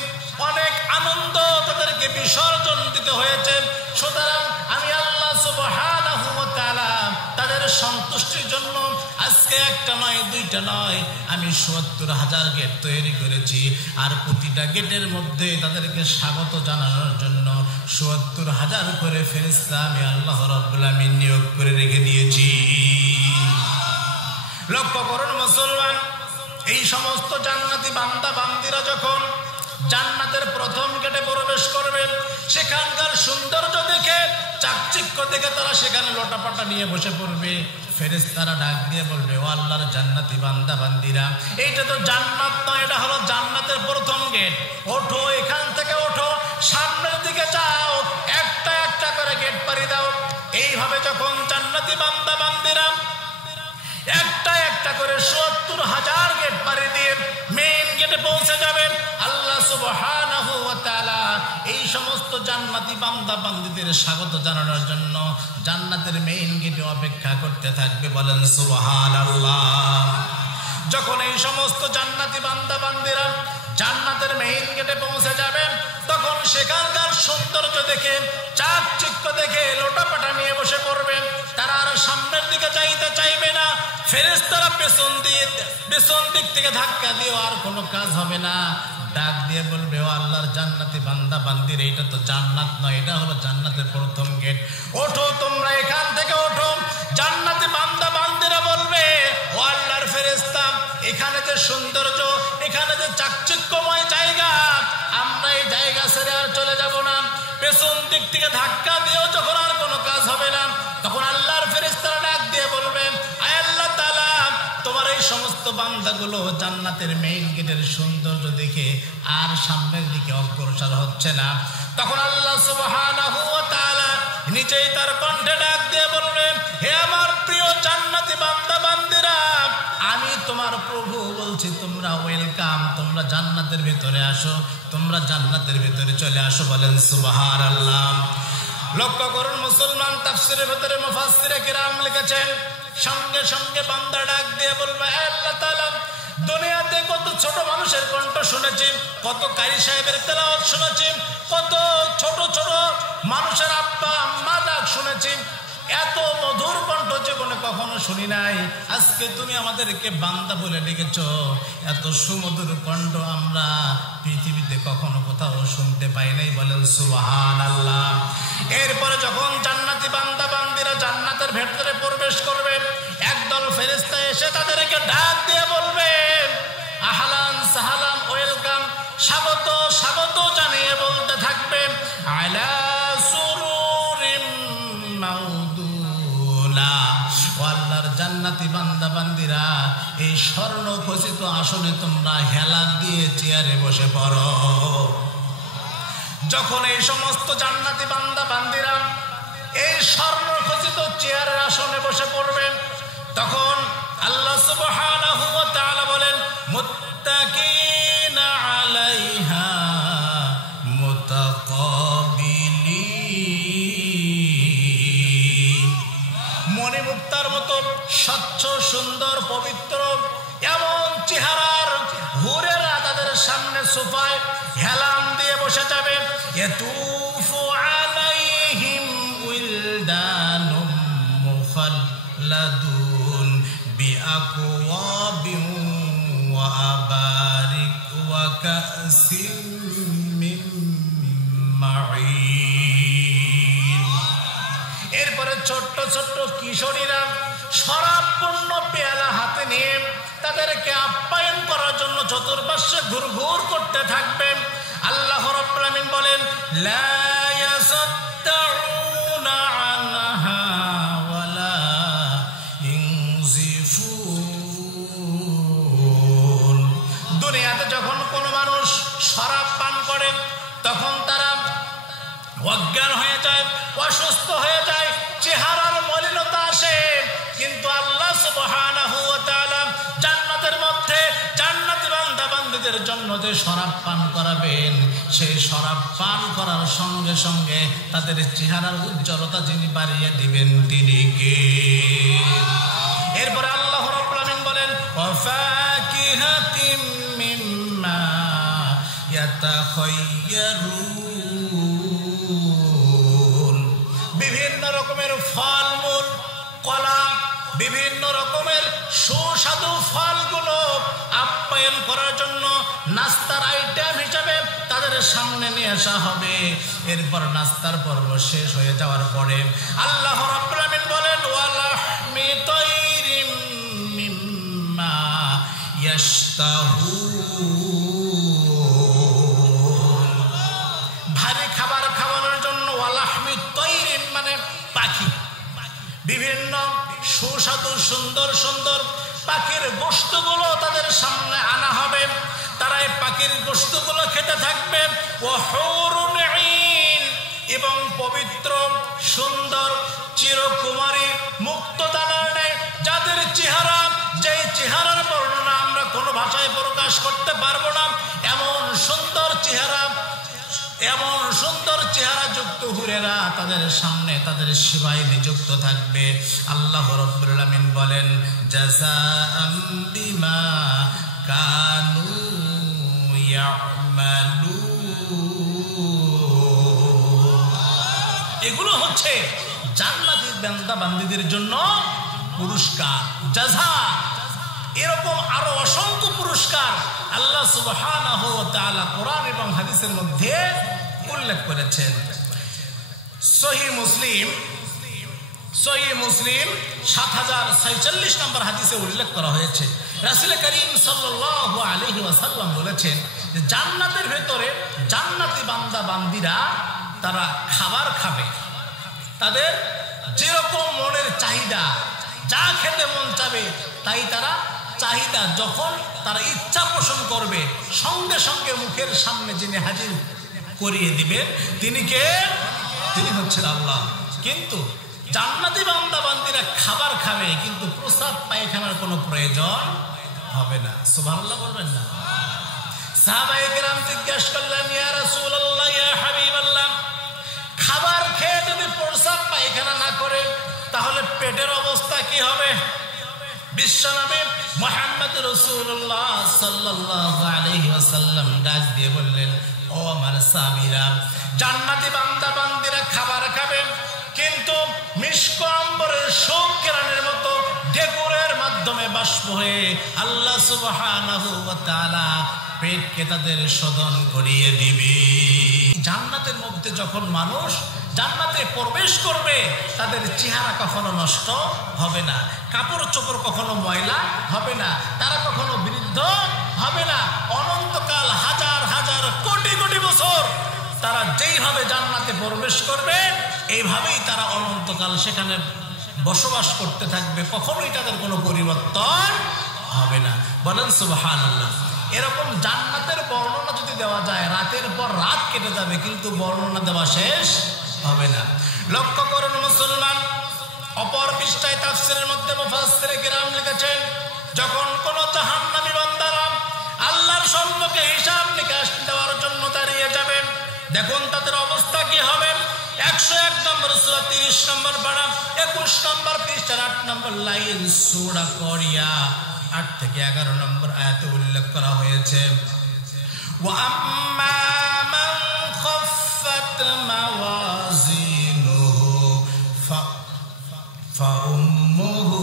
অনেক আনন্দ তাদেরকে বিসর্জন দিতে হয়েছে। সুতরাং আমি আল্লাহ সুবহানাহু ওয়া তাআলা তাদের সন্তুষ্টির জন্য আজকে একটা নয়, দুইটা নয়, আমি ৭০,০০০ গেট তৈরি করেছি, আর প্রতিটা গেটের মধ্যে তাদেরকে স্বাগত জানানোর জন্য ৭০,০০০ করে ফেরেশতা আমি আল্লাহ রাব্বুল আলামিন নিয়োগ করে রেখে দিয়েছি। লক্ষ্য করুন মুসলমান, এই সমস্ত জান্নাতি বান্দা বান্দীরা যখন জান্নাতের প্রথম গেটে প্রবেশ করবেন, সেখানকার সৌন্দর্য দেখে, চাকচিক্য দেখে তারা সেখানে লোটাপাটা নিয়ে বসে পড়বে। ফেরেশতারা ডাক দিয়ে বলবে, ও আল্লাহর জান্নাতি বান্দা বান্দীরা, এইটা তো জান্নাত নয়, এটা হলো জান্নাতের প্রথম গেট, ওঠো, এখান থেকে ওঠো, সামনের দিকে যাও, একটা একটা করে ৭০,০০০ গেট পাড়ি দিয়ে মেইন গেটে পৌঁছে যাবে। আল্লাহ সুবহানাহু ওয়া তাআলা এই সমস্ত জান্নাতি বান্দা বান্দীদের স্বাগত জানানোর জন্য জান্নাতের মেইন গেটে অপেক্ষা করতে থাকবে। বলেন সুবহানাল্লাহ। যখন এই সমস্ত জান্নাতি বান্দা বান্দীরা জান্নাতের মেইন গেটে পৌঁছে যাবে, তখন সেখানকার সৌন্দর্য দেখে, চাকচিক্য দেখে লোটাপাটা নিয়ে বসে পড়বে। তারা আর সামনের দিকে যাইতে চাইবে না। ফেরেশতারা পেছন দিক থেকে ধাক্কা দিয়ে আর কোনো কাজ হবে না। ডাক দিয়ে বলবে, ও আল্লাহর জান্নাতি বান্দা বান্দির, এটা তো জান্নাত নয়, এটা হলো জান্নাতের প্রথম গেট। ওঠো তোমরা, এখান থেকে ওঠো। জান্নাতি বান্দা বান্দিরা বলবে, ও আল্লাহর ফেরেশতা, এখানে যে সৌন্দর্য, এখানে যে চাকচিক্যময় জায়গা, আমরা এই জায়গা ছেড়ে আর চলে যাব না। পেছন দিক থেকে ধাক্কা দিয়েও যখন আর কোনো কাজ হবে না, তখন আল্লাহর ফেরেশতারা ডাক দিয়ে বলবেন, আয় আল্লাহ তাআলা, তোমার এই সমস্ত বান্দাগুলো জান্নাতের মেইন গেটের সৌন্দর্য দেখে আর সামনের দিকে অগ্রসর হচ্ছে না। তখন আল্লাহ সুবহানাহু ওয়া তাআলা নিজেই তার কণ্ঠে ডাক দিয়ে বলবেন, হে আমার প্রিয় জান্নাতি বান্দা বান্দিরা, আমি তোমার প্রভু বলছি, তোমরা ওয়েলকাম, তোমরা জান্নাতের ভিতরে আসো, তোমরা জান্নাতের ভিতরে চলে আসো। বলেন সুবহানাল্লাহ। লক্ষ্য করুন মুসলমান, তাফসীরের ভিতরে মুফাসসিরে কিরাম লিখেছেন, সঙ্গে সঙ্গে বান্দা ডাক দিয়ে বলবে, হে আল্লাহ তাআলা, দুনিয়াতে কত ছোট মানুষের কণ্ঠ শুনেছি, কত কারি সাহেবের তেলাওয়াত শুনেছি, কত ছোট ছোট মানুষের আব্বা আম্মা ডাক শুনেছি, এত মধুর কণ্ঠ জীবনে কখনো শুনি নাই। আজকে তুমি আমাদেরকে বান্দা বলে ডেকেছ, এত সুমধুর কণ্ঠ আমরা পৃথিবীতে কখনো কোথাও শুনতে পাই নাই। বলেন সুবহানাল্লাহ। এরপরে যখন জান্নাতি বান্দা বান্দিরা জান্নাতের ভেতরে প্রবেশ করবে, একদল ফেরেশতা এসে তাদেরকে ডাক দিয়ে বলবে, আহলান সাহালান, ওয়েলকাম, স্বাগত স্বাগত জানিয়ে বলতে থাকবে, আলা সুরুরিম মাউদুনা, ও আল্লাহর জান্নাতি বান্দা বান্দিরা, এই স্বর্ণ খচিত আসনে তোমরা হেলান দিয়ে চেয়ারে বসে পড়ো। যখন এই সমস্ত জান্নাতি বান্দা বান্দিরা এই স্বর্ণ খচিত চেয়ারের আসনে বসে পড়বেন, তখন আল্লাহ সুবহানাহু ওয়া তাআলা বলেন, মুত্তাকিনা আলাইহা মুতাকাবিলিন, মণিমুক্তার মতো স্বচ্ছ সুন্দর পবিত্র এমন চেহারার হুরেরা তাদের সামনে সোফায় হেলান দিয়ে বসে যাবে। ইয়াতুফু আলাইহিম উইলদানুম মুখাল্লাদুন বিআকওয়াবিন ওয়া আবারিক ওয়া কাসিম মিন মাঈন। এরপরে ছোট্ট ছোট্ট কিশোরীরা শরাবপূর্ণ পেয়ালা হাতে নিয়ে তাদেরকে আপ্যায়ন করার জন্য চতুর্পার্শ্বে ঘুরঘুর করতে থাকবে। আল্লাহ রাব্বুল আমিন বলেন, লা ইয়াসাত্তাউনা আনহা ওয়ালা ইনজিফুন। দুনিয়াতে যখন কোনো মানুষ শরাব পান করে, তখন তারা অজ্ঞান হয়ে যায়, অসুস্থ হয়ে যায়, চেহারার মলিনতা আসে। কিন্তু আল্লাহ সুবহানাহু ওয়া তাআলা জান্নাতের মধ্যে জান্নাতি বান্দা বান্দীদের জন্য যে শরাব পান করাবেন, সেই শরাব পান করার সঙ্গে সঙ্গে তাদের চেহারার উজ্জ্বলতা যিনি বাড়িয়ে দিবেন তিনি কে? এরপরে আল্লাহ রাব্বুল আমিন বলেন, ওয়া ফাকিহাতিম মিম্মা ইয়াতাখায়্যারুন, বিভিন্ন রকমের ফলমূল, কলা, বিভিন্ন রকমের সুস্বাদু ফলগুলো আপ্যায়ন করার জন্য নাস্তার আইটেম হিসেবে তাদের সামনে নিয়ে আসা হবে। এরপর নাস্তার পর্ব শেষ হয়ে যাওয়ার পরে আল্লাহ রাব্বুল আমিন বলেন, ওয়ালাহমি তাইরিম মিম্মা ইয়াশতাহুন, ভারী খাবার খাওয়ানোর জন্য ওয়ালাহমি তাইরিম মানে পাখি, বিভিন্ন সুস্বাদু সুন্দর সুন্দর পাখির গোশতগুলো তাদের সামনে আনা হবে। তারা এই পাখির গোশতগুলো খেতে থাকবে। ওয়াহুরুন ঈন, এবং পবিত্র সুন্দর চিরকুমারী মুক্তদানার ন্যায় যাদের চেহারা চেহারার বর্ণনা আমরা কোনো ভাষায় প্রকাশ করতে পারবো না। এমন সুন্দর চেহারা যুক্ত হুরেরা তাদের সামনে তাদের সেবায় নিযুক্ত থাকবে। আল্লাহ রাব্বুল আলামিন বলেন জাযাআম বিমা কানু ইয়ামালুন। এগুলো হচ্ছে জান্নাতের বান্দা বান্দীদের জন্য পুরস্কার, জাযা। এরকম আরো অসংখ্য পুরস্কার আল্লাহ সুবহানাহু ওয়া তাআলা কোরআন এবং হাদিসের মধ্যে উল্লেখ করেছেন। সহিহ মুসলিম ৭০৪৬ নম্বর হাদিসে উল্লেখ করা হয়েছে, রাসূল করিম সাল্লাল্লাহু আলাইহি ওয়াসাল্লাম বলেছেন যে জান্নাতের ভেতরে জান্নাতি বান্দা বান্দীরা তারা খাবার খাবে, তাদের যেরকম মনের চাহিদা, যা খেতে মন চাবে তাই তারা চাহিদা যখন তারা ইচ্ছা পোষণ করবে সঙ্গে সঙ্গে মুখের সামনে যিনি হাজির করিয়ে দিবেন তিনি কে? তিনি হচ্ছেন আল্লাহ। কিন্তু জান্নাতি বান্দা বান্দীরা খাবার খাবে কিন্তু প্রস্রাব পায়খানার কোনো প্রয়োজন হবে না। সুবহানাল্লাহ বলবেন না? সাহাবায়ে কেরাম জিজ্ঞাসা করলেন, ইয়া রাসূলুল্লাহ, ইয়া হাবিবাল্লাহ, খাবার খেয়ে যদি প্রস্রাব পায়খানা না করে তাহলে পেটের অবস্থা কি হবে? বিশ্বনবী মুহাম্মদ রাসূলুল্লাহ সাল্লাল্লাহু আলাইহি ওয়াসাল্লাম ডাক দিয়ে বললেন, ও আমার সাহাবীরা, জান্নাতি বান্দা বান্দীরা খাবার খাবে কিন্তু মিশক আম্বরের শোক কেরানের মতো ডেকুরের মাধ্যমে বাষ্প হয়ে আল্লাহ সুবহানাহু ওয়া তাআলা পেটকে তাদের শোধন করিয়ে দিবে। জান্নাতের মধ্যে যখন মানুষ জান্নাতে প্রবেশ করবে তাদের চেহারা কখনো নষ্ট হবে না, কাপড় চোপড় কখনো ময়লা হবে না, তারা কখনো বৃদ্ধ হবে না। অনন্তকাল হাজার হাজার কোটি কোটি বছর তারা যেইভাবে জান্নাতে প্রবেশ করবে এইভাবেই তারা অনন্তকাল সেখানে বসবাস করতে থাকবে, কখনোই তাদের কোনো পরিবর্তন হবে না। বলেন সুবহানাল্লাহ। এরকম জান্নাতের বর্ণনা যদি দেওয়া যায় রাতের পর রাত কেটে যাবে কিন্তু বর্ণনা দেওয়া শেষ হবে না। লক্ষ্য করুন মুসলমান, অপর পৃষ্ঠায় তাফসীরের মধ্যে মুফাসসিরে কিরাম লিখেছেন, যখন কোন জাহান্নামী বান্দারা আল্লাহর সম্মুখে হিসাব নিকাশ দেওয়ার জন্য দাঁড়িয়ে যাবে, দেখুন তাদের অবস্থা কি হবে। 101 নম্বর সূরা 30 নম্বর পারা 21 নম্বর পৃষ্ঠার 8 নম্বর লাইন সূরা করিয়া 8 থেকে 11 নম্বর আয়াতে উল্লেখ করা হয়েছে, ওয়া আম্মা মান খাফফাত মাওয়াজিনুহু ফাউম্মুহু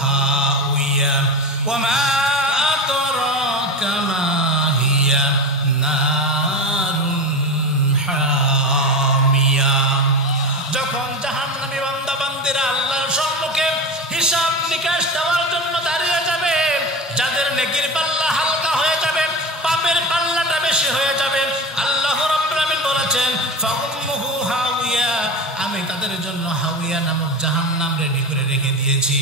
হাওিয়া ওয়া মা আদরাকা মা হিয়া নারুন হামিয়া। যখন জাহান্নামী বান্দা বান্দীরা আল্লাহর সম্মুখে হিসাব নিকাশ দেওয়ার জন্য দাঁড়িয়ে যাবে, যাদের নেকির পাল্লা হালকা হয়ে যাবে, পাপের পাল্লাটা বেশি হয়ে যাবে, আল্লাহ রাব্বুল আলামিন বলেছেন ফাউম্মুহু হাওিয়া, আমি তাদের জন্য হাওিয়া নামক জাহান্নাম রেডি করে রেখে দিয়েছি।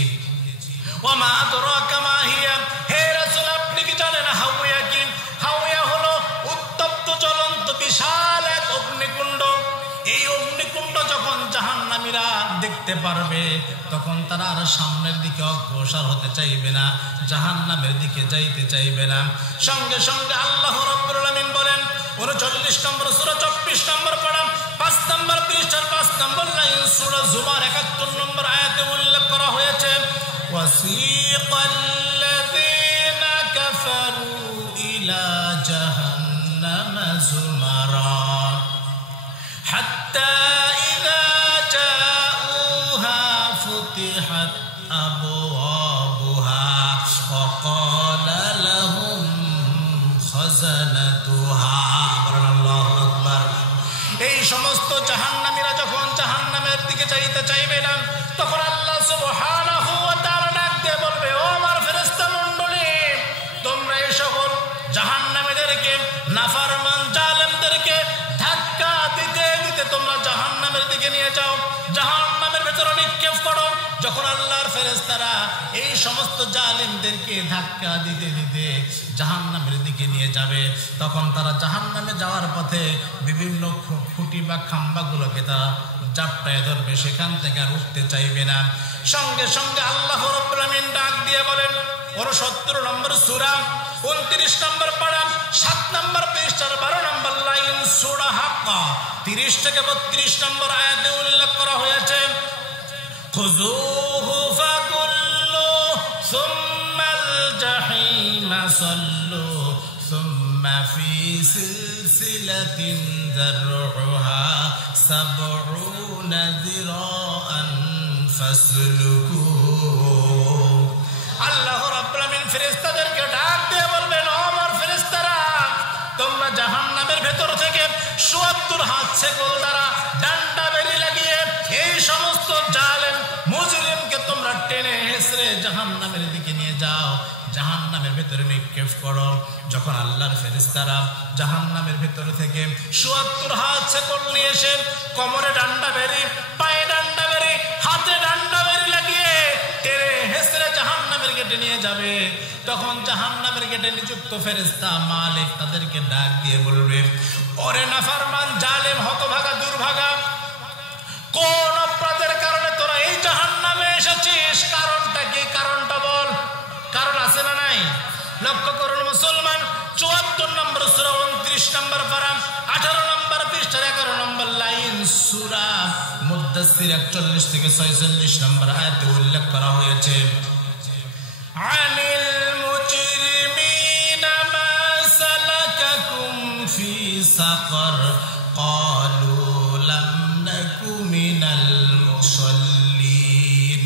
ওয়া মা আদরাকা মা হিয়া, হে রাসূল আপনি কি জানেন হাওিয়া কি? হাওিয়া হলো উত্তপ্ত জ্বলন্ত বিশাল এক অগ্নিকুণ্ড। এই অগ্নিকুণ্ড যখন জাহান্নামীরা দেখতে পারবে তখন তারা আর সামনের দিকে অগ্রসর হতে চাইবে না, জাহান্নামের দিকে যাইতে চাইবে না। সঙ্গে সঙ্গে আল্লাহ রাব্বুল আলামিন বলেন 39 নম্বর সূরা 24 নম্বর পারা 5 নম্বর পৃষ্ঠার 5 নম্বর লাইন সূরা জুমার 71 নম্বর আয়াতে উল্লেখ করা হয়েছে, ওয়াসিকাল্লাযীনা কাফারু ইলা জাহান্নামা যুমারা হাত্তা ইযা জাউহা ফুতিহাত আবওয়াবুহা ওয়া ক্বালা লাহুম খাযানাতুহা। আল্লাহু আকবার। এই সমস্ত জাহান্নামীরা যখন জাহান্নামের দিকে যাইতে চাইবে না তখন আল্লাহ সুবহানাহু ওয়া তাআলা ডাক দিয়ে বলবে, ও আমার ফেরেশতা মণ্ডলী, তোমরা এই সকল জাহান্নামীদেরকে, নাফরমান জালেমদেরকে ধাক্কা দিতে দিতে তোমরা জাহান্নামের দিকে নিয়ে যাও, জাহান্নামের ভেতরে নিক্ষেপ করো। যখন আল্লাহর ফেরেশতারা এই সমস্ত জালেমদেরকে ধাক্কা দিতে দিতে জাহান্নামের দিকে নিয়ে যাবে তখন তারা জাহান্নামে যাওয়ার পথে বিভিন্ন খুঁটি বা খাম্বাগুলোকে তারা জাপটায় ধরবে, সেখান থেকে আর উঠতে চাইবে না। সঙ্গে সঙ্গে আল্লাহ রাব্বুল আমিন ডাক দিয়ে বলেন, 69 নম্বর সূরা 29 নম্বর পারা 7 নম্বর পৃষ্ঠার 12 নম্বর লাইন সূরা হাক্কা 30 থেকে 32 নম্বর আয়াতে উল্লেখ করা হয়েছে, খুযূহু ফাকুল্লু সুম্মাল জাহিমা সাল্লু সুম্মা ফি সিলসিলাতিন যারউহা 70 যিরাআন ফাসলুকু। আল্লাহ রাব্বুল আমিন ফেরেশতাদেরকে ডাক দিয়ে বলবেন, ও আমার ফেরেশতারা, তোমরা জাহান্নামের ভেতর থেকে ৭২ হাত শেকল দ্বারা ডান্ডা বেরি লাগিয়ে এই সমস্ত জালেম মুজরিমকে তোমরা টেনে হেসড়ে জাহান্নামের দিকে নিয়ে যাও, জাহান্নামের ভেতরে নিক্ষেপ করো। যখন আল্লাহর ফেরেশতারা জাহান্নামের ভেতর থেকে ৭২ হাত শেকল নিয়ে এসে কোমরে ডান্ডা বেরি, পায়ে ডান্ডা বেরি, হাতে ডান্ডা বেরি লাগিয়ে টেনে হেসড়ে জাহান্নামের গেটে নিয়ে যাবে, তখন জাহান্নামের গেটে নিযুক্ত ফেরেশতা মালিক তাদেরকে ডাক দিয়ে বলবে, ওরে নাফরমান জালেম হতভাগা দুর্ভাগা, কোন অপরাধের কারণে তোরা এই জাহান্নামে এসেছিস? কারণটা কি? কারণটা বল। কারণ আছে না নাই? লক্ষ্য করুন মুসলমান, ৭৪ নম্বর সূরা 29 নম্বর পারা 18 নম্বর পৃষ্ঠার 11 নম্বর লাইন সূরা মুদ্দাসসির 41 থেকে 46 নম্বর আয়াতে উল্লেখ করা হয়েছে, আনিল মুজরিমিনা মা সালাকাকুম ফি সাকার ক্বালু লাম নাকু মিনাল মুসাল্লিন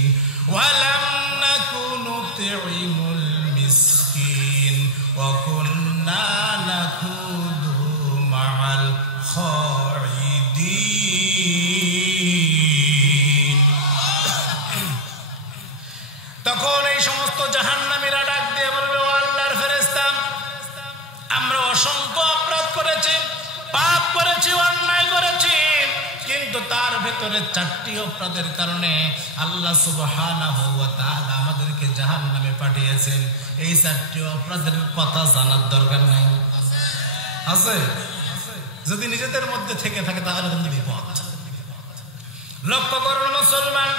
ওয়া লাম নাকু নুতঈমুল মিসকিন ওয়া কুন্না নাকুদু মা'আল খাইদিন। তখন এই সমস্ত জাহান্নামীরা ডাক দিয়ে বলবে, ও আল্লাহর ফেরেশতা, আমরা অসংখ্য অপরাধ করেছি, পাপ করেছি, অন্যায় করেছি, কিন্তু তার ভেতরে 4টি অপরাধের কারণে আল্লাহ সুবহানাহু ওয়া তাআলা আমাদেরকে জাহান্নামে পাঠিয়েছেন। এই 4টি অপরাধের কথা জানার দরকার নাই? আছে? যদি নিজেদের মধ্যে থেকে থাকে তাহলে কিন্তু বিপদ। লক্ষ্য করুন মুসলমান,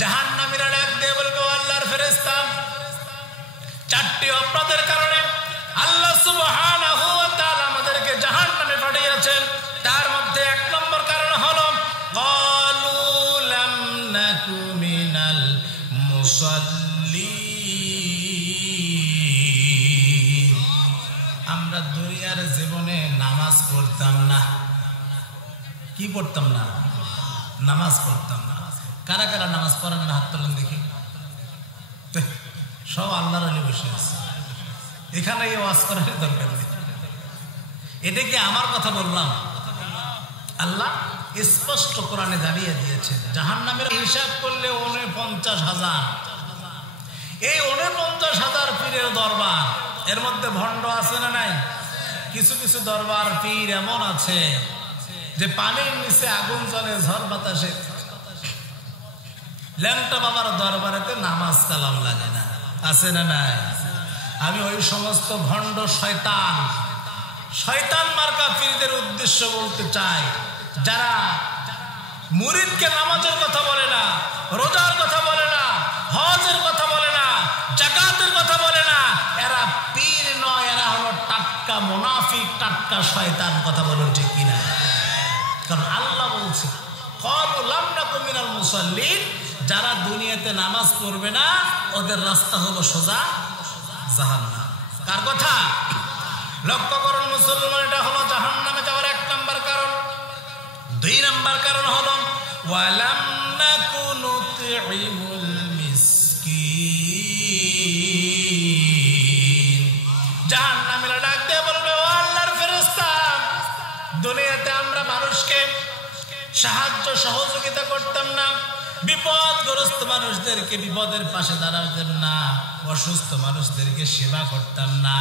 জাহান্নামীরা ডাক দিয়ে বলবে, ও আল্লাহর ফেরেশতা, 4টি অপরাধের কারণে আল্লাহ সুবহানাহু ওয়া তাআলা আমাদেরকে জাহান্নামে পাঠিয়েছেন। তার মধ্যে 1 নম্বর কারণ হলো ক্বালু লাম নাকু মিনাল মুসাল্লিন, আমরা দুনিয়ার জীবনে নামাজ পড়তাম না। কি পড়তাম না? নামাজ পড়তাম না। কারা কারা নামাজ পড়েন না? হাত তোলেন দেখি। সব আল্লাহর ওলি বসে আছে, এখানে এই ওয়াজ করার দরকার নেই। এটা কি আমার কথা বললাম? আল্লাহ স্পষ্ট কোরআনে জানিয়ে দিয়েছেন, জাহান্নামের হিসাব করলে 49,000। এই 49,000 পীরের দরবার, এর মধ্যে ভণ্ড আছে না নাই? কিছু কিছু দরবার পীর এমন আছে যে পানির নিচে আগুন জ্বলে, ঝড় বাতাসে। ল্যাংটা বাবার দরবারেতে নামাজ কালাম লাগে না, আছে না নাই? আমি ওই সমস্ত ভণ্ড শয়তান মার্কা পীরদের উদ্দেশ্য বলতে চাই, যারা মুরিদকে নামাজের কথা বলে না, রোজার কথা বলে না, হজের কথা বলে না, যাকাতের কথা বলে না, এরা পীর নয়, এরা হলো টাটকা মুনাফিক, টাটকা শয়তান। কথা বলুন ঠিক কিনা? কারণ আল্লাহ বলছে, ক্বালু লাম নাকু মিনাল মুসাল্লিন, যারা দুনিয়াতে নামাজ পড়বে না ওদের রাস্তা হলো সোজা জাহান্নাম। কার কথা? লক্ষ্য করুন মুসলমান, এটা হলো জাহান্নামে যাওয়ার 1 নম্বর কারণ। 2 নম্বর কারণ হলো ওয়ালাম নাকু নুতঈমুল মিসকিন। জাহান্নামীরা ডাক দিয়ে বলবে, ও আল্লাহর ফেরেশতা, দুনিয়াতে আমরা মানুষকে সাহায্য সহযোগিতা করতাম না, বিপদগ্রস্ত মানুষদেরকে বিপদের পাশে দাঁড়াতাম না, অসুস্থ মানুষদেরকে সেবা করতাম না,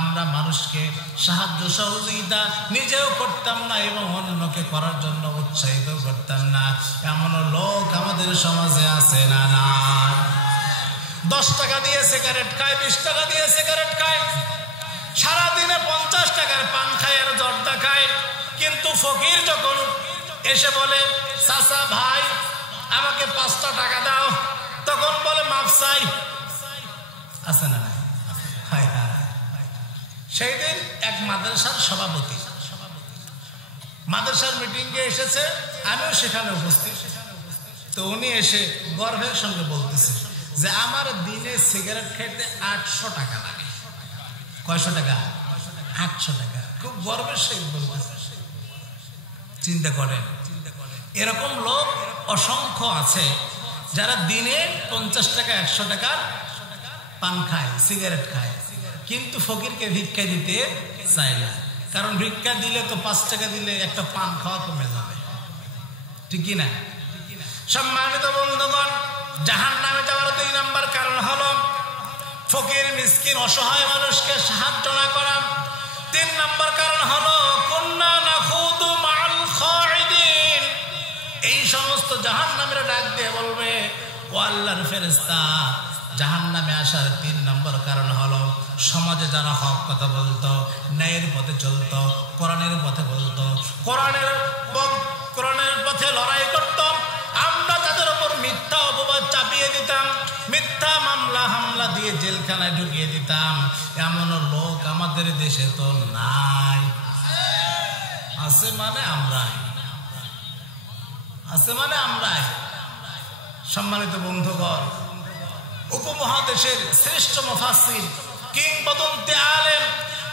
আমরা মানুষকে সাহায্য সহযোগিতা নিজেও করতাম না এবং অন্যকে করার জন্য উৎসাহিত করতাম না। এমন লোক আমাদের সমাজে আছে না? না। 10 টাকা দিয়ে সিগারেট খায়, 20 টাকা দিয়ে সিগারেট খায়, সারাদিনে 50 টাকার পান খায় আর জর্দা খায়, কিন্তু ফকির যখন এসে বলে, চাচা ভাই আমাকে 5টা টাকা দাও। তখন বলে মাপ চাই, আছে না? সেই দিন এক মাদ্রাসার সভাপতি মাদ্রাসার মিটিংয়ে এসেছে, আমিও সেখানে উপস্থিত। তো উনি এসে গর্বের সঙ্গে বলতেছে যে আমার দিনে সিগারেট খেতে 800 টাকা লাগে। কয়শো টাকা? 800 টাকা। খুব গর্বের সহিত বলতেছে। চিন্তা করেন, এরকম লোক অসংখ্য আছে যারা দিনে 50 টাকা 100 টাকার পান খায়, সিগারেট খায়, কিন্তু ফকিরকে ভিক্ষা দিতে চায় না। কারণ ভিক্ষা দিলে তো 5 টাকা দিলে একটা পান খাওয়া কমে যাবে, ঠিক কি না? সম্মানিত বন্ধুগণ, জাহান্নামে যাওয়ার 2 নম্বর কারণ হলো ফকির মিসকিন অসহায় মানুষকে সাহায্য না করা। 3 নম্বর কারণ হলো কুন্না নাখুদু মাআল খাইদিন। এই সমস্ত জাহান্নামীরা ডাক দিয়ে বলবে, ও আল্লাহর ফেরেশতা, জাহান্নামে আসার 3 নম্বর কারণ হলো সমাজে যারা হক কথা বলতো, ন্যায়ের পথে চলতো, কোরআনের পথে বলতো, কোরআনের পথে লড়াই করত, আমরা তাদের উপর মিথ্যা অপবাদ চাপিয়ে দিতাম, মিথ্যা মামলা হামলা দিয়ে জেলখানায় ঢুকিয়ে দিতাম। এমন লোক আমাদের দেশে তো নাই। আছে মানে আমরাই, আছে মানে আমরাই। সম্মানিত বন্ধুগণ, উপমহাদেশের শ্রেষ্ঠ মুফাসসির, কিংবদন্তি আলেম,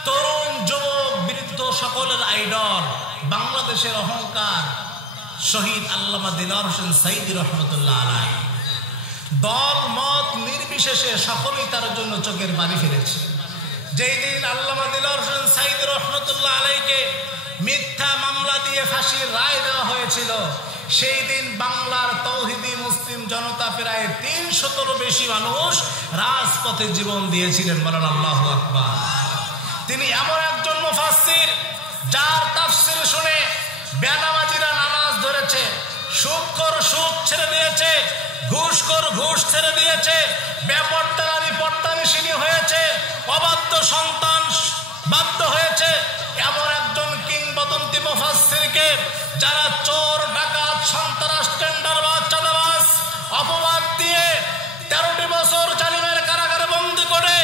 তরুণ যুবক বৃদ্ধ সকলের আইডল, বাংলাদেশের অহংকার শহীদ আল্লামা দিলওয়ার হোসেন সাঈদী রহমতুল্লাহ আলাইহি, দল মত নির্বিশেষে সকলেই তার জন্য চোখের পানি ফেলেছে। যেই দিন আল্লামা দিলওয়ার হোসেন সাঈদী রহমতুল্লাহ আলাইহিকে মিথ্যা মামলা দিয়ে ফাঁসির রায় দেওয়া হয়েছিল, সেই দিন বাংলার তৌহিদি মুসলিম জনতা প্রায় 300-র বেশি মানুষ রাজপথে জীবন দিয়েছিলেন। বলেন আল্লাহু আকবার। তিনি এমন একজন মুফাসসির যার তাফসীর শুনে বেনামাজিরা নামাজ ধরেছে, সুদখোর সুদ ছেড়ে দিয়েছে, ঘুষখোর ঘুষ ছেড়ে দিয়েছে, বেপর্দা নারী পর্দানিশিনী হয়েছে, অবাধ্য সন্তান বাধ্য হয়েছে। এমন একজন কিংবদন্তি মুফাসসিরকে যারা চোর, ডাকাত, সন্ত্রাস, টেন্ডারবাজ, চাঁদাবাজ অপবাদ দিয়ে 13টি বছর জালিমের কারাগারে বন্দী করে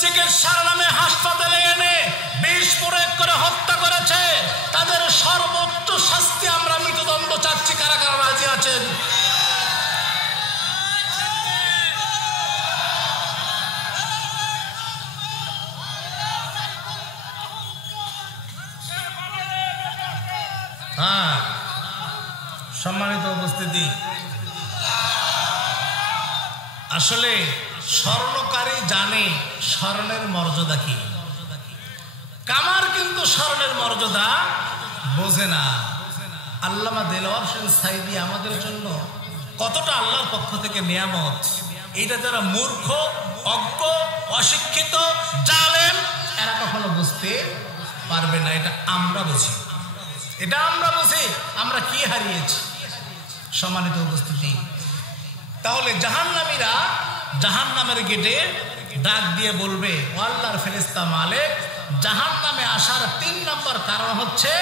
চিকিৎসার নামে হাসপাতালে এনে বিষ প্রয়োগ করে হত্যা করেছে, তাদের সর্বোচ্চ শাস্তি আমরা মৃত্যুদণ্ড চাচ্ছি। কারা কারা রাজি আছেন? হ্যাঁ, সম্মানিত উপস্থিতি, আসলে স্বর্ণকারী জানে স্বর্ণের মর্যাদা কি, কামার কিন্তু স্বর্ণের মর্যাদা বোঝে না। আল্লামা দিলওয়ার হোসেন সাঈদী আমাদের জন্য কতটা আল্লাহর পক্ষ থেকে নিয়ামত, এইটা যারা মূর্খ, অজ্ঞ, অশিক্ষিত, জালেম, এরা কখনো বুঝতে পারবে না। এটা আমরা বুঝি, এটা আমরা বুঝি আমরা কি হারিয়েছি। সম্মানিত উপস্থিতি, তাহলে জাহান্নামীরা জাহান্নামের গেটে ডাক দিয়ে বলবে, ও আল্লাহর ফেরেশতা মালিক, জাহান্নামে আসার 3 নম্বর কারণ হচ্ছে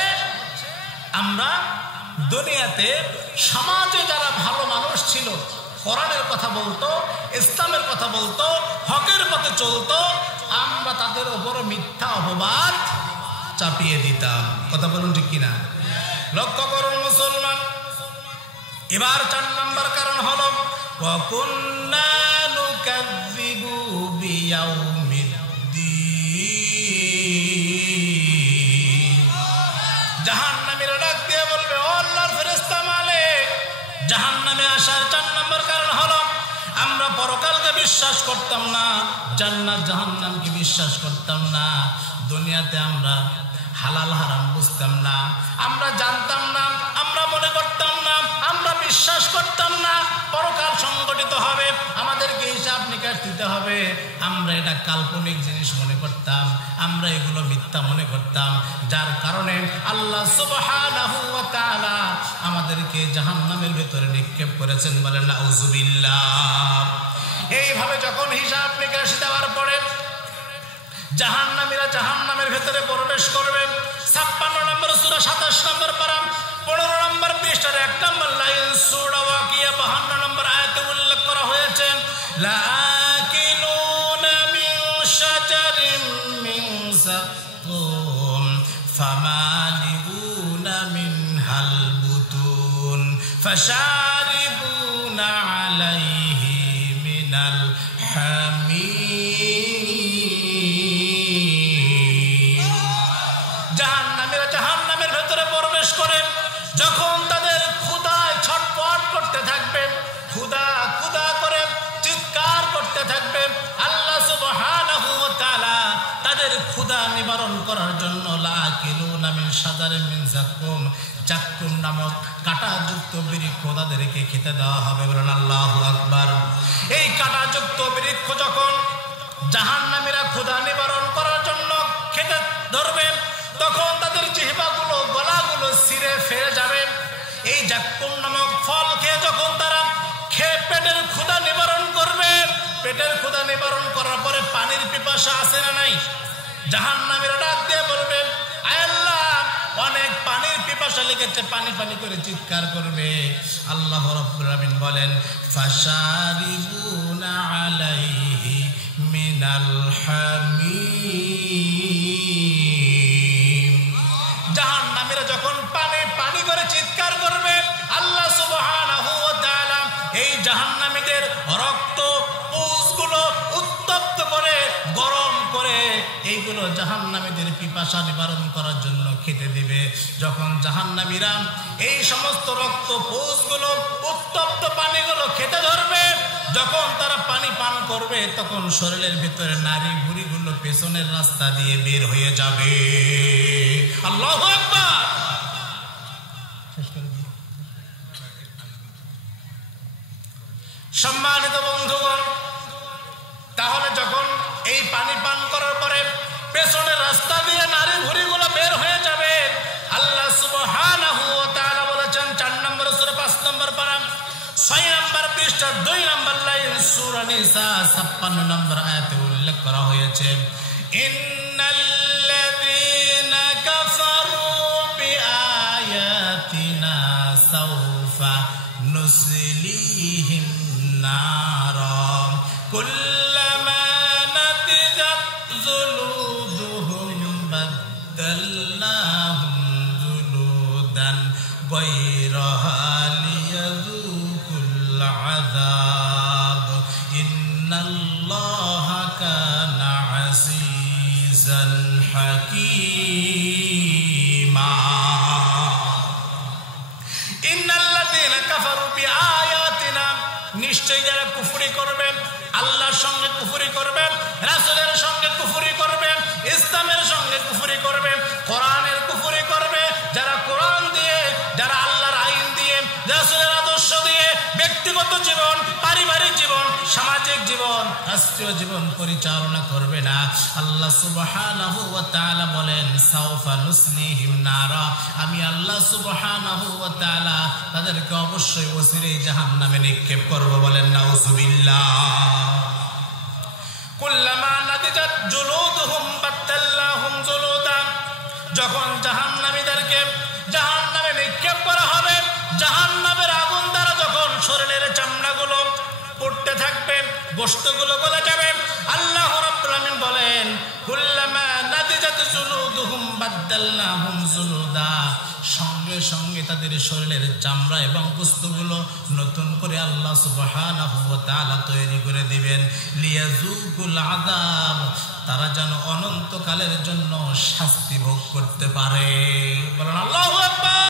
আমরা দুনিয়াতে সমাজে যারা ভালো মানুষ ছিল, কোরআনের কথা বলতো, ইসলামের কথা বলতো, হকের পথে চলতো, আমরা তাদের উপর মিথ্যা অপবাদ চাপিয়ে দিতাম। কথা বলুন ঠিক কিনা? লক্ষ্য করুন মুসলমান। এবার 4 নম্বর কারণ হলো ওয়া কুন্না নুকাযযিবু বিয়াউমিদ্দিন। জাহান্নামীরা ডাক দিয়ে বলবে, ও আল্লাহর ফেরেশতা মালিক, জাহান্নামে আসার 4 নম্বর কারণ হলো আমরা পরকালকে বিশ্বাস করতাম না, জান্নাত জাহান্নামকে বিশ্বাস করতাম না, দুনিয়াতে আমরা হালাল হারাম বুঝতাম না, আমরা জানতাম না, আমরা মনে করতাম না, আমরা বিশ্বাস করতাম না পরকাল সংগঠিত হবে, আমাদেরকে হিসাব নিকাশ দিতে হবে, আমরা এটা কাল্পনিক জিনিস মনে করতাম, আমরা এগুলো মিথ্যা মনে করতাম, যার কারণে আল্লাহ সুবহানাহু ওয়া তাআলা আমাদেরকে জাহান্নামের ভিতরে নিক্ষেপ করেছেন। বলেন নাউযুবিল্লাহ। এইভাবে যখন হিসাব নিকাশ দেওয়ার পরে জাহান্নামীরা জাহান্নামের ভেতরে প্রবেশ করবে, 56 নম্বর সূরা 27 নম্বর পারা 15 নম্বর মিনহাল বুতুন ফাশারিবুনা আলাইহি মিনাল হামিম। জাহান্নামীরা জাহান্নামের ভেতরে প্রবেশ করে যখন তাদের ক্ষুধায় ছটফট করতে থাকবে, ক্ষুধা ক্ষুধা করে চিৎকার করতে থাকবে, আল্লাহ সুবহানাহু ওয়া তাআলা তাদের ক্ষুধা নিবারণ করার জন্য লাকিলুনা মিন শাজারিন মিন যাক্কুম, যাক্কুম নামক কাঁটাযুক্ত বৃক্ষ তাদেরকে খেতে দেওয়া হবে। বলেন আল্লাহু আকবার। এই কাঁটাযুক্ত বৃক্ষ যখন জাহান্নামীরা ক্ষুধা নিবারণ করার জন্য খেতে ধরবে, তখন তাদের জিহ্বাগুলো গলাগুলো ছিঁড়ে ফেলে যাবে। এই যাক্কুম নামক ফল খেয়ে যখন তারা খেয়ে পেটের ক্ষুধা নিবারণ করবে, পেটের ক্ষুধা নিবারণ করার পরে পানির পিপাসা আছে না নাই? জাহান্নামীরা ডাক দিয়ে বলবে, আয় আল্লাহ, অনেক পানির পিপাসা লেগেছে, পানি পানি করে চিৎকার করবে। আল্লাহ রাব্বুল আলামিন বলেন, ফাশারিবুনা আলাইহি মিনাল হামিম। জাহান্নামীরা যখন পানি পানি করে চিৎকার করবে, আল্লাহ সুবহানাহু ওয়া তাআলা এই জাহান্নামীদের রক্ত পুঁজগুলো উত্তপ্ত করে গরম করে এইগুলো জাহান্নামীদের পিপাসা নিবারণ করার জন্য খেতে দিবে। যখন জাহান্নামীরা এই সমস্ত রক্ত পুঁজগুলো উত্তপ্ত পানিগুলো খেতে ধরবে, যখন তারা পানি পান করবে, তখন শরীরের ভিতরে নারী ভুঁড়িগুলো পেছনের রাস্তা দিয়ে বের হয়ে যাবে। আল্লাহু আকবার। সম্মানিত বন্ধুগণ, তাহলে যখন এই পানি পান করার পরে পেছনের রাস্তা দিয়ে নারী ভুঁড়িগুলো বের হয়ে যাবে, আল্লাহ সুবহানাহু ওয়া তাআলা বলেছেন 4 নম্বর সূরা 5 নম্বর পারা 6 নম্বর পৃষ্ঠা 2 নম্বর লাইন সূরা নিসা 56 নম্বর আয়াতে উল্লেখ করা হয়েছে, ইন্নাল্লাযীনা কাফারু বিআয়াতিনা সাওফা নুসলিহিম নারা কুল্লামা নাতিজাত যুলুদুহুম বাদদালনাহুম যুলুদান গায়রাহা লিয়াযুকুল আযাব ইন্নাল্লাহা কানা আজিজান হাকীমা। ইন্নাল্লাযীনা কাফারু বিআয়াতিনা, নিশ্চয়ই যারা কুফরি করবে, আল্লাহর সঙ্গে কুফরি করবে, রাসূলের সঙ্গে কুফরি করবে, ইসলামের সঙ্গে কুফরি করবে, কোরআনের কুফরি করবে, যারা কোরআন দিয়ে, যারা আল্লাহর আইন দিয়ে, রাসূলের আদর্শ দিয়ে ব্যক্তিগত জীবন, পারিবারিক জীবন, সামাজিক জীবন, রাষ্ট্রীয় জীবন পরিচালনা করবে না, আল্লাহ সুবহানাহু ওয়া তাআলা বলেন, সাওফা নুসলিহিম নারা, আমি আল্লাহ সুবহানাহু ওয়া তাআলা তাদেরকে অবশ্যই অচিরেই জাহান্নামে নিক্ষেপ করব। বলেন নাউযুবিল্লাহ। কুল্লামা নাদিজাত জুলুদুহুম বাদদালনাহুম জুলুদা, যখন জাহান্নামীদেরকে জাহান্নামে নিক্ষেপ করা হবে, জাহান্নামের আগুন দ্বারা যখন শরীরের চামড়াগুলো পুড়তে থাকবে, গোশতগুলো গলে যাবে, আল্লাহ রাব্বুল আলামিন বলেন, কুল্লামা নাদিজাত জুলুদুহুম বাদদালনাহুম জুলুদা, সঙ্গে সঙ্গে তাদের শরীরের চামড়া এবং গোশতগুলো নতুন করে আল্লাহ সুবহানাহু ওয়া তাআলা তৈরি করে দিবেন, লিয়াযুকুল আযাব, তারা যেন অনন্তকালের জন্য শাস্তি ভোগ করতে পারে। বলেন আল্লাহু আকবার।